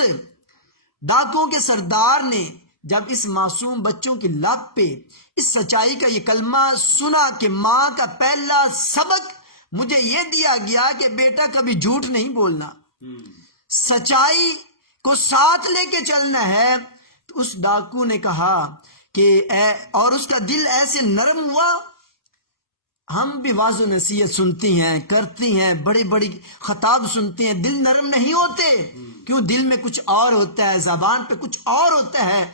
ڈاکوں کے سردار نے جب اس معصوم بچوں کی لب پہ اس سچائی کا یہ کلمہ سنا کہ ماں کا پہلا سبق مجھے یہ دیا گیا کہ بیٹا کبھی جھوٹ نہیں بولنا، سچائی کو ساتھ لے کے چلنا ہے، تو اس ڈاکو نے کہا کہ اور اس کا دل ایسے نرم ہوا ہم بھی واضح نصیحت سنتی ہیں، کرتی ہیں، بڑی بڑی خطاب سنتے ہیں، دل نرم نہیں ہوتے، کیوں؟ دل میں کچھ اور ہوتا ہے، زبان پہ کچھ اور ہوتا ہے۔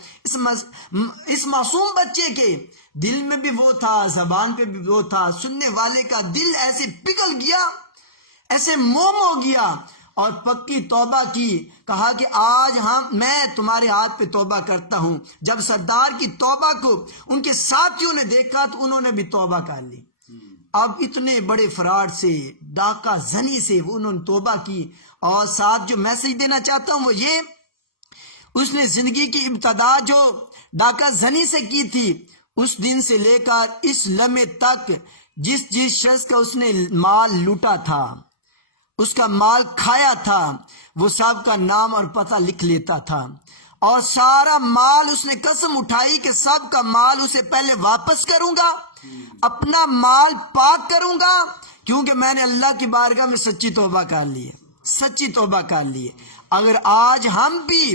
اس معصوم بچے کے دل میں بھی وہ تھا، زبان پہ بھی وہ تھا، سننے والے کا دل ایسے پگھل گیا، ایسے موم ہو گیا، اور پکی توبہ کی، کہا کہ آج میں تمہارے ہاتھ پہ توبہ کرتا ہوں۔ جب سردار کی توبہ کو ان کے ساتھیوں نے دیکھا تو انہوں نے بھی توبہ کر لی۔ اب اتنے بڑے فراڈ سے، ڈاکہ زنی سے انہوں نے توبہ کی۔ اور ساتھ جو میسج دینا چاہتا ہوں وہ یہ، اس نے زندگی کی ابتدا جو ڈاکہ زنی سے کی تھی، اس دن سے لے کر اس لمحے تک جس شخص کا اس نے مال لوٹا تھا، اس کا مال کھایا تھا، وہ سب کا نام اور پتہ لکھ لیتا تھا، اور سارا مال اس نے قسم اٹھائی کہ سب کا مال اسے پہلے واپس کروں گا، اپنا مال پاک کروں گا، کیونکہ میں نے اللہ کی بارگاہ میں سچی توبہ کر لی ہے، سچی توبہ کر لی ہے۔ اگر آج ہم بھی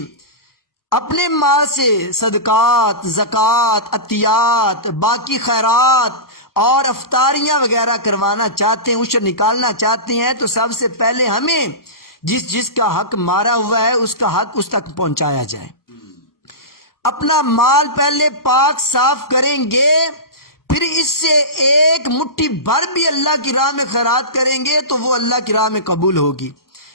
اپنے مال سے صدقات، زکوٰۃ، عطیات، باقی خیرات اور افطاریاں وغیرہ کروانا چاہتے ہیں، عشر نکالنا چاہتے ہیں، تو سب سے پہلے ہمیں جس کا حق مارا ہوا ہے اس کا حق اس تک پہنچایا جائے۔ اپنا مال پہلے پاک صاف کریں گے، پھر اس سے ایک مٹھی بھر بھی اللہ کی راہ میں خیرات کریں گے تو وہ اللہ کی راہ میں قبول ہوگی۔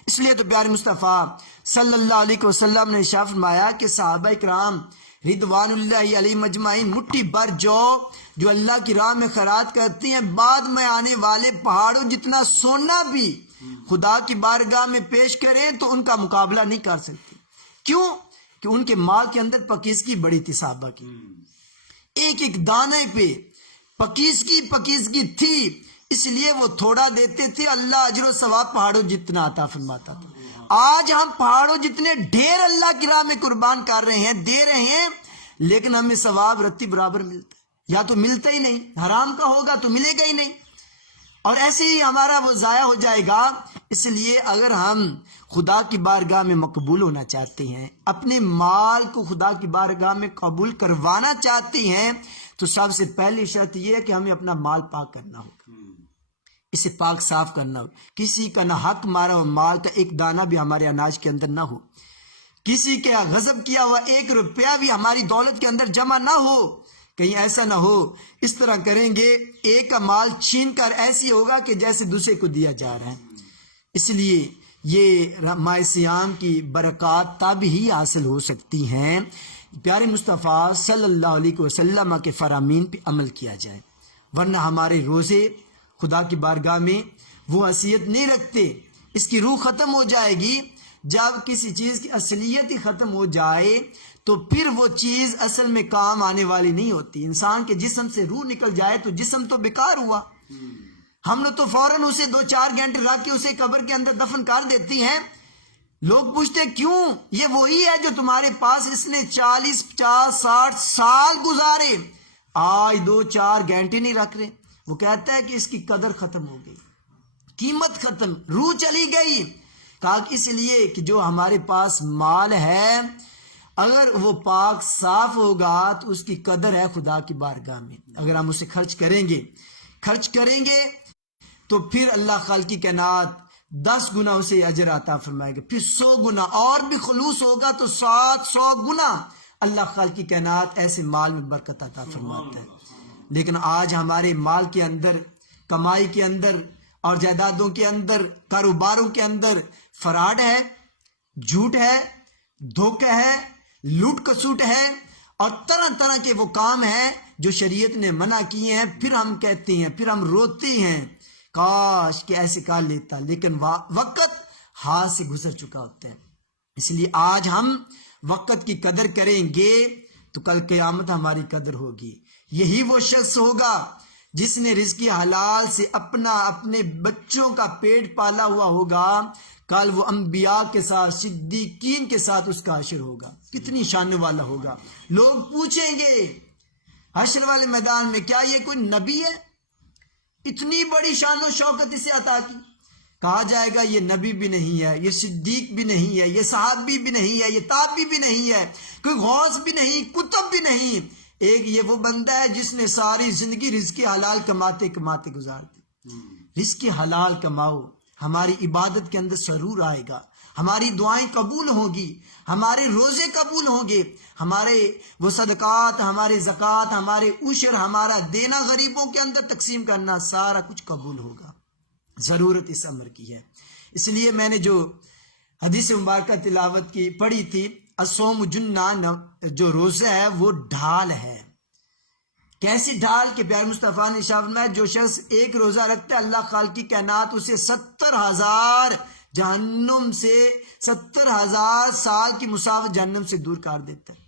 اس لیے تو پیارے مصطفیٰ صلی اللہ علیہ وسلم نے ارشاد فرمایا کہ صحابہ کرام رضوان اللہ علیہ مجمعین مٹھی بھر جو اللہ کی راہ میں خیرات کرتی ہیں، بعد میں آنے والے پہاڑوں جتنا سونا بھی خدا کی بارگاہ میں پیش کریں تو ان کا مقابلہ نہیں کر سکتی۔ کیوں؟ کہ ان کے مال کے اندر پکیزگی بڑی تھی، صحابہ کی ایک ایک دانے پہ پکیزگی تھی، اس لیے وہ تھوڑا دیتے تھے، اللہ اجر و ثواب پہاڑوں جتنا عطا فرماتا تھا۔ آج ہم پہاڑوں جتنے ڈھیر اللہ کی راہ میں قربان کر رہے ہیں، دے رہے ہیں، لیکن ہمیں ثواب رتی برابر ملتا ہے، یا تو ملتا ہی نہیں، حرام کا ہوگا تو ملے گا ہی نہیں، اور ایسے ہی ہمارا وہ ضائع ہو جائے گا۔ اس لیے اگر ہم خدا کی بارگاہ میں مقبول ہونا چاہتے ہیں، اپنے مال کو خدا کی بارگاہ میں قبول کروانا چاہتے ہیں، تو سب سے پہلی شرط یہ ہے کہ ہمیں اپنا مال پاک کرنا ہوگا، اسے پاک صاف کرنا ہوگا۔ کسی کا نہ حق مارا ہوا مال کا ایک دانہ بھی ہمارے اناج کے اندر نہ ہو، کسی کا غصب کیا ہوا ایک روپیہ بھی ہماری دولت کے اندر جمع نہ ہو، کہیں ایسا نہ ہو۔ اس طرح کریں گے ایک کا مال چھین کر ایسی ہوگا کہ جیسے دوسرے کو دیا جا رہا ہے۔ اس لیے یہ ماہ صیام کی برکات تب ہی حاصل ہو سکتی ہیں پیارے مصطفیٰ صلی اللہ علیہ وسلم کے فرامین پہ عمل کیا جائے، ورنہ ہمارے روزے خدا کی بارگاہ میں وہ حیثیت نہیں رکھتے۔ اس کی روح ختم ہو جائے گی۔ جب کسی چیز کی اصلیت ہی ختم ہو جائے تو پھر وہ چیز اصل میں کام آنے والی نہیں ہوتی۔ انسان کے جسم سے روح نکل جائے تو جسم تو بیکار ہوا، ہم نے تو فوراً اسے 2-4 گھنٹے رکھ کے اسے قبر کے اندر دفن کر دیتی ہے۔ لوگ پوچھتے کیوں؟ یہ وہی ہے جو تمہارے پاس اس نے 40 50 60 سال گزارے، آج 2-4 گھنٹے نہیں رکھ رہے۔ وہ کہتا ہے کہ اس کی قدر ختم ہو گئی، قیمت ختم، روح چلی گئی۔ کہا کہ اس لیے کہ جو ہمارے پاس مال ہے اگر وہ پاک صاف ہوگا تو اس کی قدر ہے خدا کی بارگاہ میں۔ اگر ہم اسے خرچ کریں گے تو پھر اللہ خالق کی کائنات 10 گنا اسے اجر عطا فرمائے گا، پھر 100 گنا، اور بھی خلوص ہوگا تو 700 گنا اللہ خالق کی کائنات ایسے مال میں برکت عطا فرماتا ہے۔ لیکن آج ہمارے مال کے اندر، کمائی کے اندر اور جائیدادوں کے اندر، کاروباروں کے اندر فراڈ ہے، جھوٹ ہے، دھوکہ ہے، لوٹ کسوٹ ہے، اور طرح طرح کے وہ کام ہیں جو شریعت نے منع کیے ہیں۔ پھر ہم کہتے ہیں، پھر ہم روتے ہیں کاش کہ ایسے کر لیتا، لیکن وقت ہاتھ سے گزر چکا ہوتا ہے۔ اس لیے آج ہم وقت کی قدر کریں گے تو کل قیامت ہماری قدر ہوگی۔ یہی وہ شخص ہوگا جس نے رزق حلال سے اپنے بچوں کا پیٹ پالا ہوا ہوگا، کل وہ انبیاء کے ساتھ، صدیقین کے ساتھ اس کا حشر ہوگا، کتنی شان والا ہوگا۔ لوگ پوچھیں گے حشر والے میدان میں کیا یہ کوئی نبی ہے؟ اتنی بڑی شان و شوکت اسے عطا کی۔ کہا جائے گا یہ نبی بھی نہیں ہے، یہ صدیق بھی نہیں ہے، یہ صحابی بھی نہیں ہے، یہ تابعی بھی نہیں ہے، کوئی غوث بھی نہیں، کتب بھی نہیں، ایک یہ وہ بندہ ہے جس نے ساری زندگی رزق حلال کماتے کماتے گزار دی. رزق حلال کماؤ، ہماری عبادت کے اندر سرور آئے گا، ہماری دعائیں قبول ہوگی، ہمارے روزے قبول ہوں گے، ہمارے وہ صدقات، ہمارے زکوٰۃ، ہمارے عشر، ہمارا دینا غریبوں کے اندر تقسیم کرنا، سارا کچھ قبول ہوگا. ضرورت اس امر کی ہے. اس لیے میں نے جو حدیث مبارکہ تلاوت کی پڑھی تھی، الصوم جنہ، جو روزہ ہے وہ ڈھال ہے. کیسی ڈھال کہ پیارے مصطفیٰ نے ارشاد فرمایا جو شخص ایک روزہ رکھتا ہے اللہ خالق کی کائنات اسے 70,000 جہنم سے 70,000 سال کی مسافت جہنم سے دور کر دیتا ہے.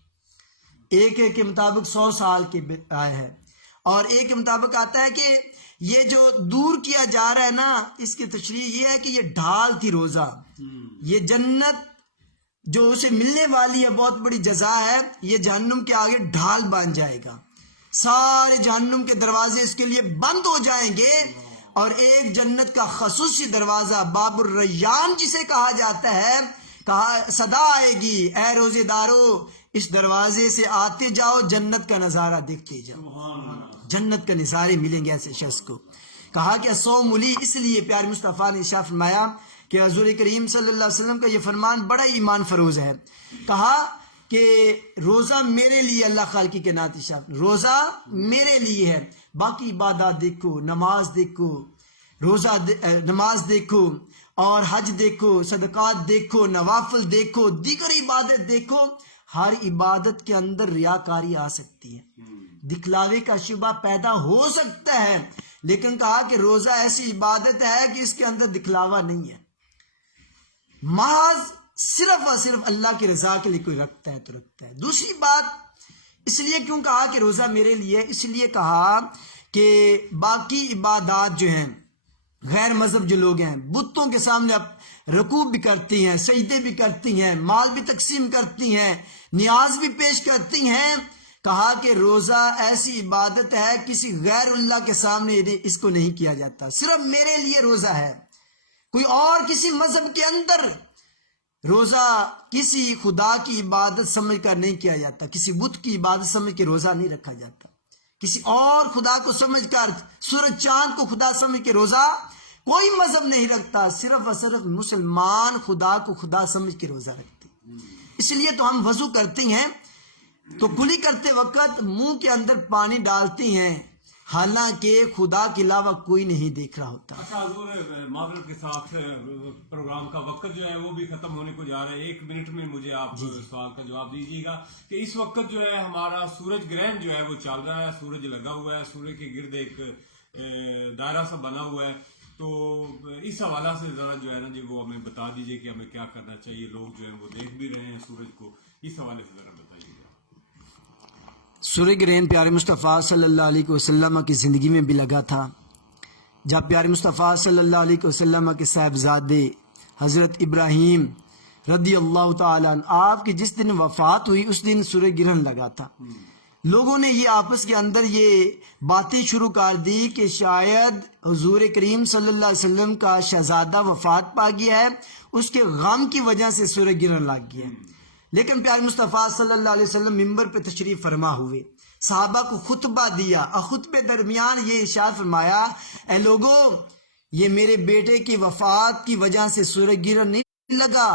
ایک کے مطابق 100 سال کے آیا ہے، اور ایک کے مطابق آتا ہے کہ یہ جو دور کیا جا رہا ہے نا، اس کی تشریح یہ ہے کہ یہ ڈھال تھی روزہ. یہ جنت جو اسے ملنے والی ہے بہت بڑی جزا ہے، یہ جہنم کے آگے ڈھال بن جائے گا. سارے جہنم کے دروازے اس کے لیے بند ہو جائیں گے، اور ایک جنت کا خصوصی دروازہ باب الریان جسے کہا جاتا ہے، صدا آئے گی اے روزے دارو اس دروازے سے آتے جاؤ، جنت کا نظارہ دیکھتے جاؤ. جنت کے نظارے ملیں گے ایسے شخص کو. کہا کہ صوم لی، اس لیے پیارے مصطفیٰ نے ارشاد فرمایا کہ حضور کریم صلی اللہ علیہ وسلم کا یہ فرمان بڑا ایمان فروز ہے. کہا کہ روزہ میرے لیے، اللہ خالق کی کائنات ارشاد، روزہ میرے لیے ہے، باقی عبادات دیکھو، نماز دیکھو، نماز دیکھو، اور حج دیکھو، صدقات دیکھو، نوافل دیکھو، دیگر عبادت دیکھو. ہر عبادت کے اندر ریاکاری آ سکتی ہے، دکھلاوے کا شبہ پیدا ہو سکتا ہے، لیکن کہا کہ روزہ ایسی عبادت ہے کہ اس کے اندر دکھلاوا نہیں ہے، محض صرف اور صرف اللہ کی رضا کے لیے کوئی رکھتا ہے تو رکھتا ہے. دوسری بات اس لیے کیوں کہا کہ روزہ میرے لیے، اس لیے کہا کہ باقی عبادات جو ہیں، غیر مذہب جو لوگ ہیں بتوں کے سامنے اب رکوع بھی کرتی ہیں، سجدے بھی کرتی ہیں، مال بھی تقسیم کرتی ہیں، نیاز بھی پیش کرتی ہیں. کہا کہ روزہ ایسی عبادت ہے کسی غیر اللہ کے سامنے اس کو نہیں کیا جاتا، صرف میرے لیے روزہ ہے. کوئی اور کسی مذہب کے اندر روزہ کسی خدا کی عبادت سمجھ کر نہیں کیا جاتا، کسی بت کی عبادت سمجھ کے روزہ نہیں رکھا جاتا، کسی اور خدا کو سمجھ کر، سورج چاند کو خدا سمجھ کے روزہ کوئی مذہب نہیں رکھتا. صرف اور صرف مسلمان خدا کو خدا سمجھ کے روزہ رکھتے. اس لیے تو ہم وضو کرتے ہیں تو کلی کرتے وقت منہ کے اندر پانی ڈالتے ہیں، حالانکہ خدا کے علاوہ کوئی نہیں دیکھ رہا ہوتا. اچھا حضور، معذرت کے ساتھ پروگرام کا وقت جو ہے وہ بھی ختم ہونے کو جا رہا ہے. 1 منٹ میں مجھے آپ سوال کا جواب دیجیے گا کہ اس وقت جو ہے ہمارا سورج گرہن جو ہے وہ چل رہا ہے، سورج لگا ہوا ہے، سورج کے گرد ایک دائرہ سا بنا ہوا ہے، تو اس حوالہ سے ذرا جو ہے نا جی وہ ہمیں بتا دیجیے کہ ہمیں کیا کرنا چاہیے. لوگ جو ہیں وہ دیکھ بھی رہے ہیں سورج کو، اس حوالے سے ذرا بتائیے گا. سورج گرہن پیارے مصطفیٰ صلی اللہ علیہ وسلم کی زندگی میں بھی لگا تھا. جب پیارے مصطفیٰ صلی اللہ علیہ وسلم کے صاحبزادے حضرت ابراہیم رضی اللہ تعالیٰ عنہ آپ کی جس دن وفات ہوئی اس دن سورج گرہن لگا تھا. لوگوں نے یہ آپس کے اندر یہ باتیں شروع کر دی کہ شاید حضور کریم صلی اللہ علیہ وسلم کا شہزادہ وفات پا گیا ہے، اس کے غم کی وجہ سے سورج گرہن لگ گیا. لیکن پیارے مصطفیٰ صلی اللہ علیہ وسلم منبر پہ تشریف فرما ہوئے، صحابہ کو خطبہ دیا، اور خطبے درمیان یہ ارشاد فرمایا، اے لوگو، یہ میرے بیٹے کی وفات کی وجہ سے سورج گرہن نہیں لگا.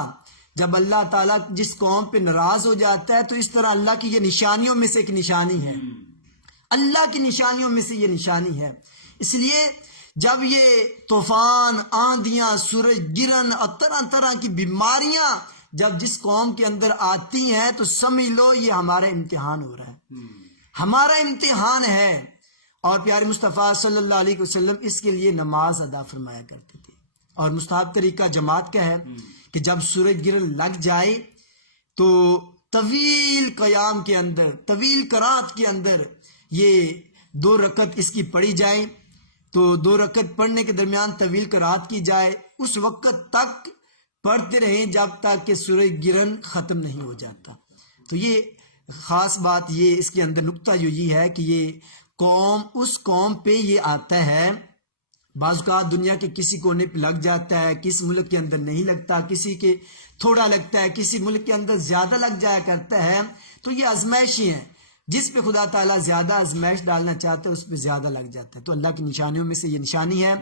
جب اللہ تعالیٰ جس قوم پہ ناراض ہو جاتا ہے تو اس طرح اللہ کی یہ نشانیوں میں سے ایک نشانی ہے، اللہ کی نشانیوں میں سے یہ نشانی ہے. اس لیے جب یہ طوفان، آندیاں، سورج گرہن اور طرح طرح کی بیماریاں جب جس قوم کے اندر آتی ہیں تو سمجھ لو یہ ہمارا امتحان ہو رہا ہے، ہمارا امتحان ہے. اور پیارے مصطفیٰ صلی اللہ علیہ وسلم اس کے لیے نماز ادا فرمایا کرتے تھے. اور مستحب طریقہ جماعت کا ہے کہ جب سورج گرہن لگ جائے تو طویل قیام کے اندر، طویل قرات کے اندر یہ 2 رکعت اس کی پڑھی جائے. تو 2 رکعت پڑھنے کے درمیان طویل قرات کی جائے، اس وقت تک پڑھتے رہیں جب تک کہ سورج گرہن ختم نہیں ہو جاتا. تو یہ خاص بات یہ اس کے اندر نقطہ جو یہ ہے کہ یہ قوم اس قوم پہ یہ آتا ہے، بعض اوقات دنیا کے کسی کونے پہ لگ جاتا ہے، کسی ملک کے اندر نہیں لگتا، کسی کے تھوڑا لگتا ہے، کسی ملک کے اندر زیادہ لگ جایا کرتا ہے. تو یہ آزمائشیں ہیں. جس پہ خدا تعالیٰ زیادہ آزمائش ڈالنا چاہتا ہے اس پہ زیادہ لگ جاتا ہے. تو اللہ کی نشانیوں میں سے یہ نشانی ہے.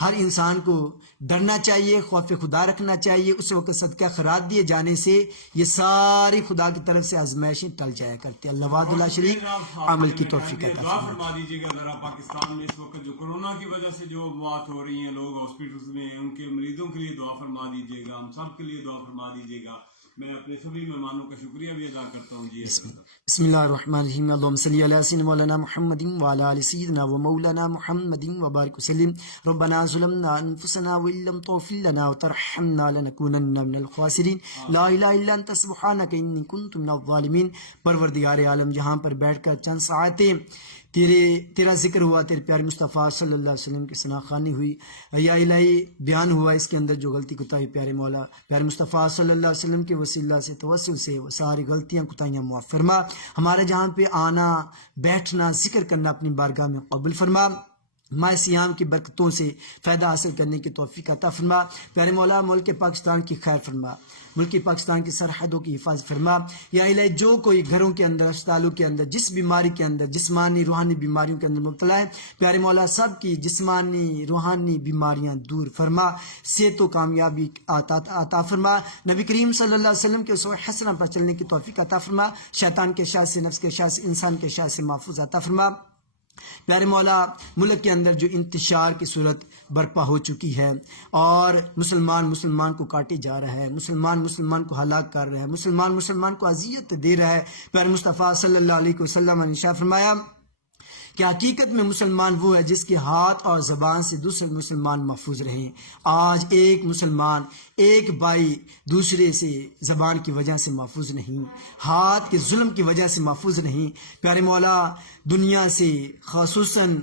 ہر انسان کو ڈرنا چاہیے, خوف خدا رکھنا چاہیے. اس وقت صدقہ خیرات دیے جانے سے یہ ساری خدا کی طرف سے آزمائشیں ٹل جایا کرتی ہے. اللہ وحدہ لا شریک عمل کی توفیق عطا دعا فرمائے. فرما دیجیے گا ذرا پاکستان میں اس وقت جو کورونا کی وجہ سے جو موات ہو رہی ہیں, لوگ ہاسپٹلس میں, ان کے مریضوں کے لیے دعا فرما دیجیے گا. ہم سب کے لیے دعا فرما دیجیے گا. میں اپنے سبھی مہمانوں کا شکریہ بھی ادا کرتا ہوں. جی بسم اللہ الرحمن الرحیم. اللہم صلی علی سیدنا مولانا محمد وعلی آل سیدنا و مولانا محمد وبارک وسلم. ربنا ظلمنا انفسنا وان لم تغفر لنا وترحمنا لنكونن من الخاسرین. لا الہ الا انت سبحانک انی کنت من الظالمین. پروردگار عالم, جہاں پر بیٹھ کر چند ساعتیں تیرا ذکر ہوا, تیرے پیارے مصطفیٰ صلی اللہ علیہ وسلم کی ثنا خوانی ہوئی, یا الہی بیان ہوا, اس کے اندر جو غلطی کوتاہی پیارے مولا پیارے مصطفیٰ صلی اللہ علیہ وسلم کے وسیلہ سے توسل سے وہ ساری غلطیاں کوتاہیاں معاف فرما. ہمارے جہاں پہ آنا بیٹھنا ذکر کرنا اپنی بارگاہ میں قبول فرما. ماہ سیام کی برکتوں سے فائدہ حاصل کرنے کی توفیق عطا فرما. پیارے مولا ملک پاکستان کی خیر فرما, ملک پاکستان کی سرحدوں کی حفاظت فرما. یا الہی جو کوئی گھروں کے اندر, اسپتالوں کے اندر, جس بیماری کے اندر, جسمانی روحانی بیماریوں کے اندر مبتلا ہے, پیارے مولا سب کی جسمانی روحانی بیماریاں دور فرما. صحت و کامیابی عطا فرما. نبی کریم صلی اللہ علیہ وسلم کے اسوہ حسنہ پر چلنے کی توفیق عطا فرما. شیطان کے شر سے, نفس کے شر سے, انسان کے شر سے محفوظ عطا فرما. پیارے مولا ملک کے اندر جو انتشار کی صورت برپا ہو چکی ہے اور مسلمان کو کاٹے جا رہا ہے, مسلمان کو ہلاک کر رہا ہے, مسلمان کو اذیت دے رہا ہے, پیارے مصطفیٰ صلی اللہ علیہ وسلم نے ارشاد فرمایا کہ حقیقت میں مسلمان وہ ہے جس کے ہاتھ اور زبان سے دوسرے مسلمان محفوظ رہیں. آج ایک مسلمان, ایک بھائی دوسرے سے زبان کی وجہ سے محفوظ نہیں, ہاتھ کے ظلم کی وجہ سے محفوظ نہیں. پیارے مولا دنیا سے خصوصاً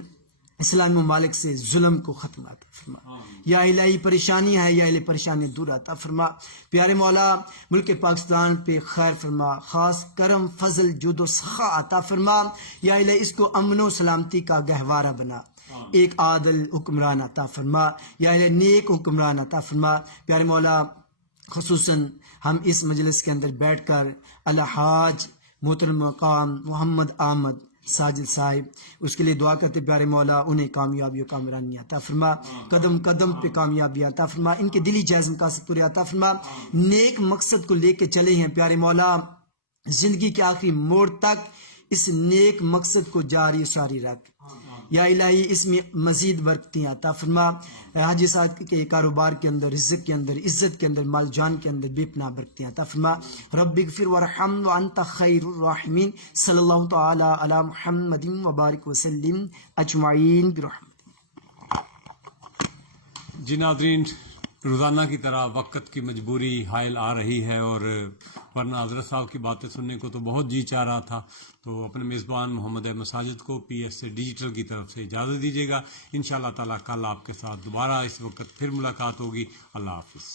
اسلامی ممالک سے ظلم کو ختم عطا فرما. یا الہی پریشانی ہے, یا الہی پریشانی دور عطا فرما. پیارے مولا ملک پاکستان پہ خیر فرما, خاص کرم فضل جود و سخا عطا فرما. یا الہی اس کو امن و سلامتی کا گہوارہ بنا, ایک عادل حکمران عطا فرما. یا الہی نیک حکمران عطا فرما. پیارے مولا خصوصاً ہم اس مجلس کے اندر بیٹھ کر الحاج محترم مقام محمد احمد ساجد صاحب, اس کے لیے دعا کرتے پیارے مولا انہیں کامیابی و کامرانی عطا فرما, قدم قدم پہ کامیابی عطا فرما, ان کے دلی جائز مقاصد پورے عطا فرما. نیک مقصد کو لے کے چلے ہیں پیارے مولا, زندگی کے آخری موڑ تک اس نیک مقصد کو جاری ساری رکھ. یا الہی اس میں مزید برکتیں عطا فرما. حاجی صاحب کے کاروبار کے اندر, رزق کے اندر, عزت کے اندر, مال جان کے اندر بے پناہ برکتیں عطا فرما. رب اغفر وارحم وانت خیر الراحمین. صلی اللہ تعالی علی محمد وبارک وسلم اجمعین برحمتہ. جی ناظرین, روزانہ کی طرح وقت کی مجبوری حائل آ رہی ہے, اور ورنہ حضرت صاحب کی باتیں سننے کو تو بہت جی چاہ رہا تھا. تو اپنے میزبان محمد احمد ساجد کو PSA ڈیجیٹل کی طرف سے اجازت دیجیے گا. انشاءاللہ تعالیٰ کل آپ کے ساتھ دوبارہ اس وقت پھر ملاقات ہوگی. اللہ حافظ.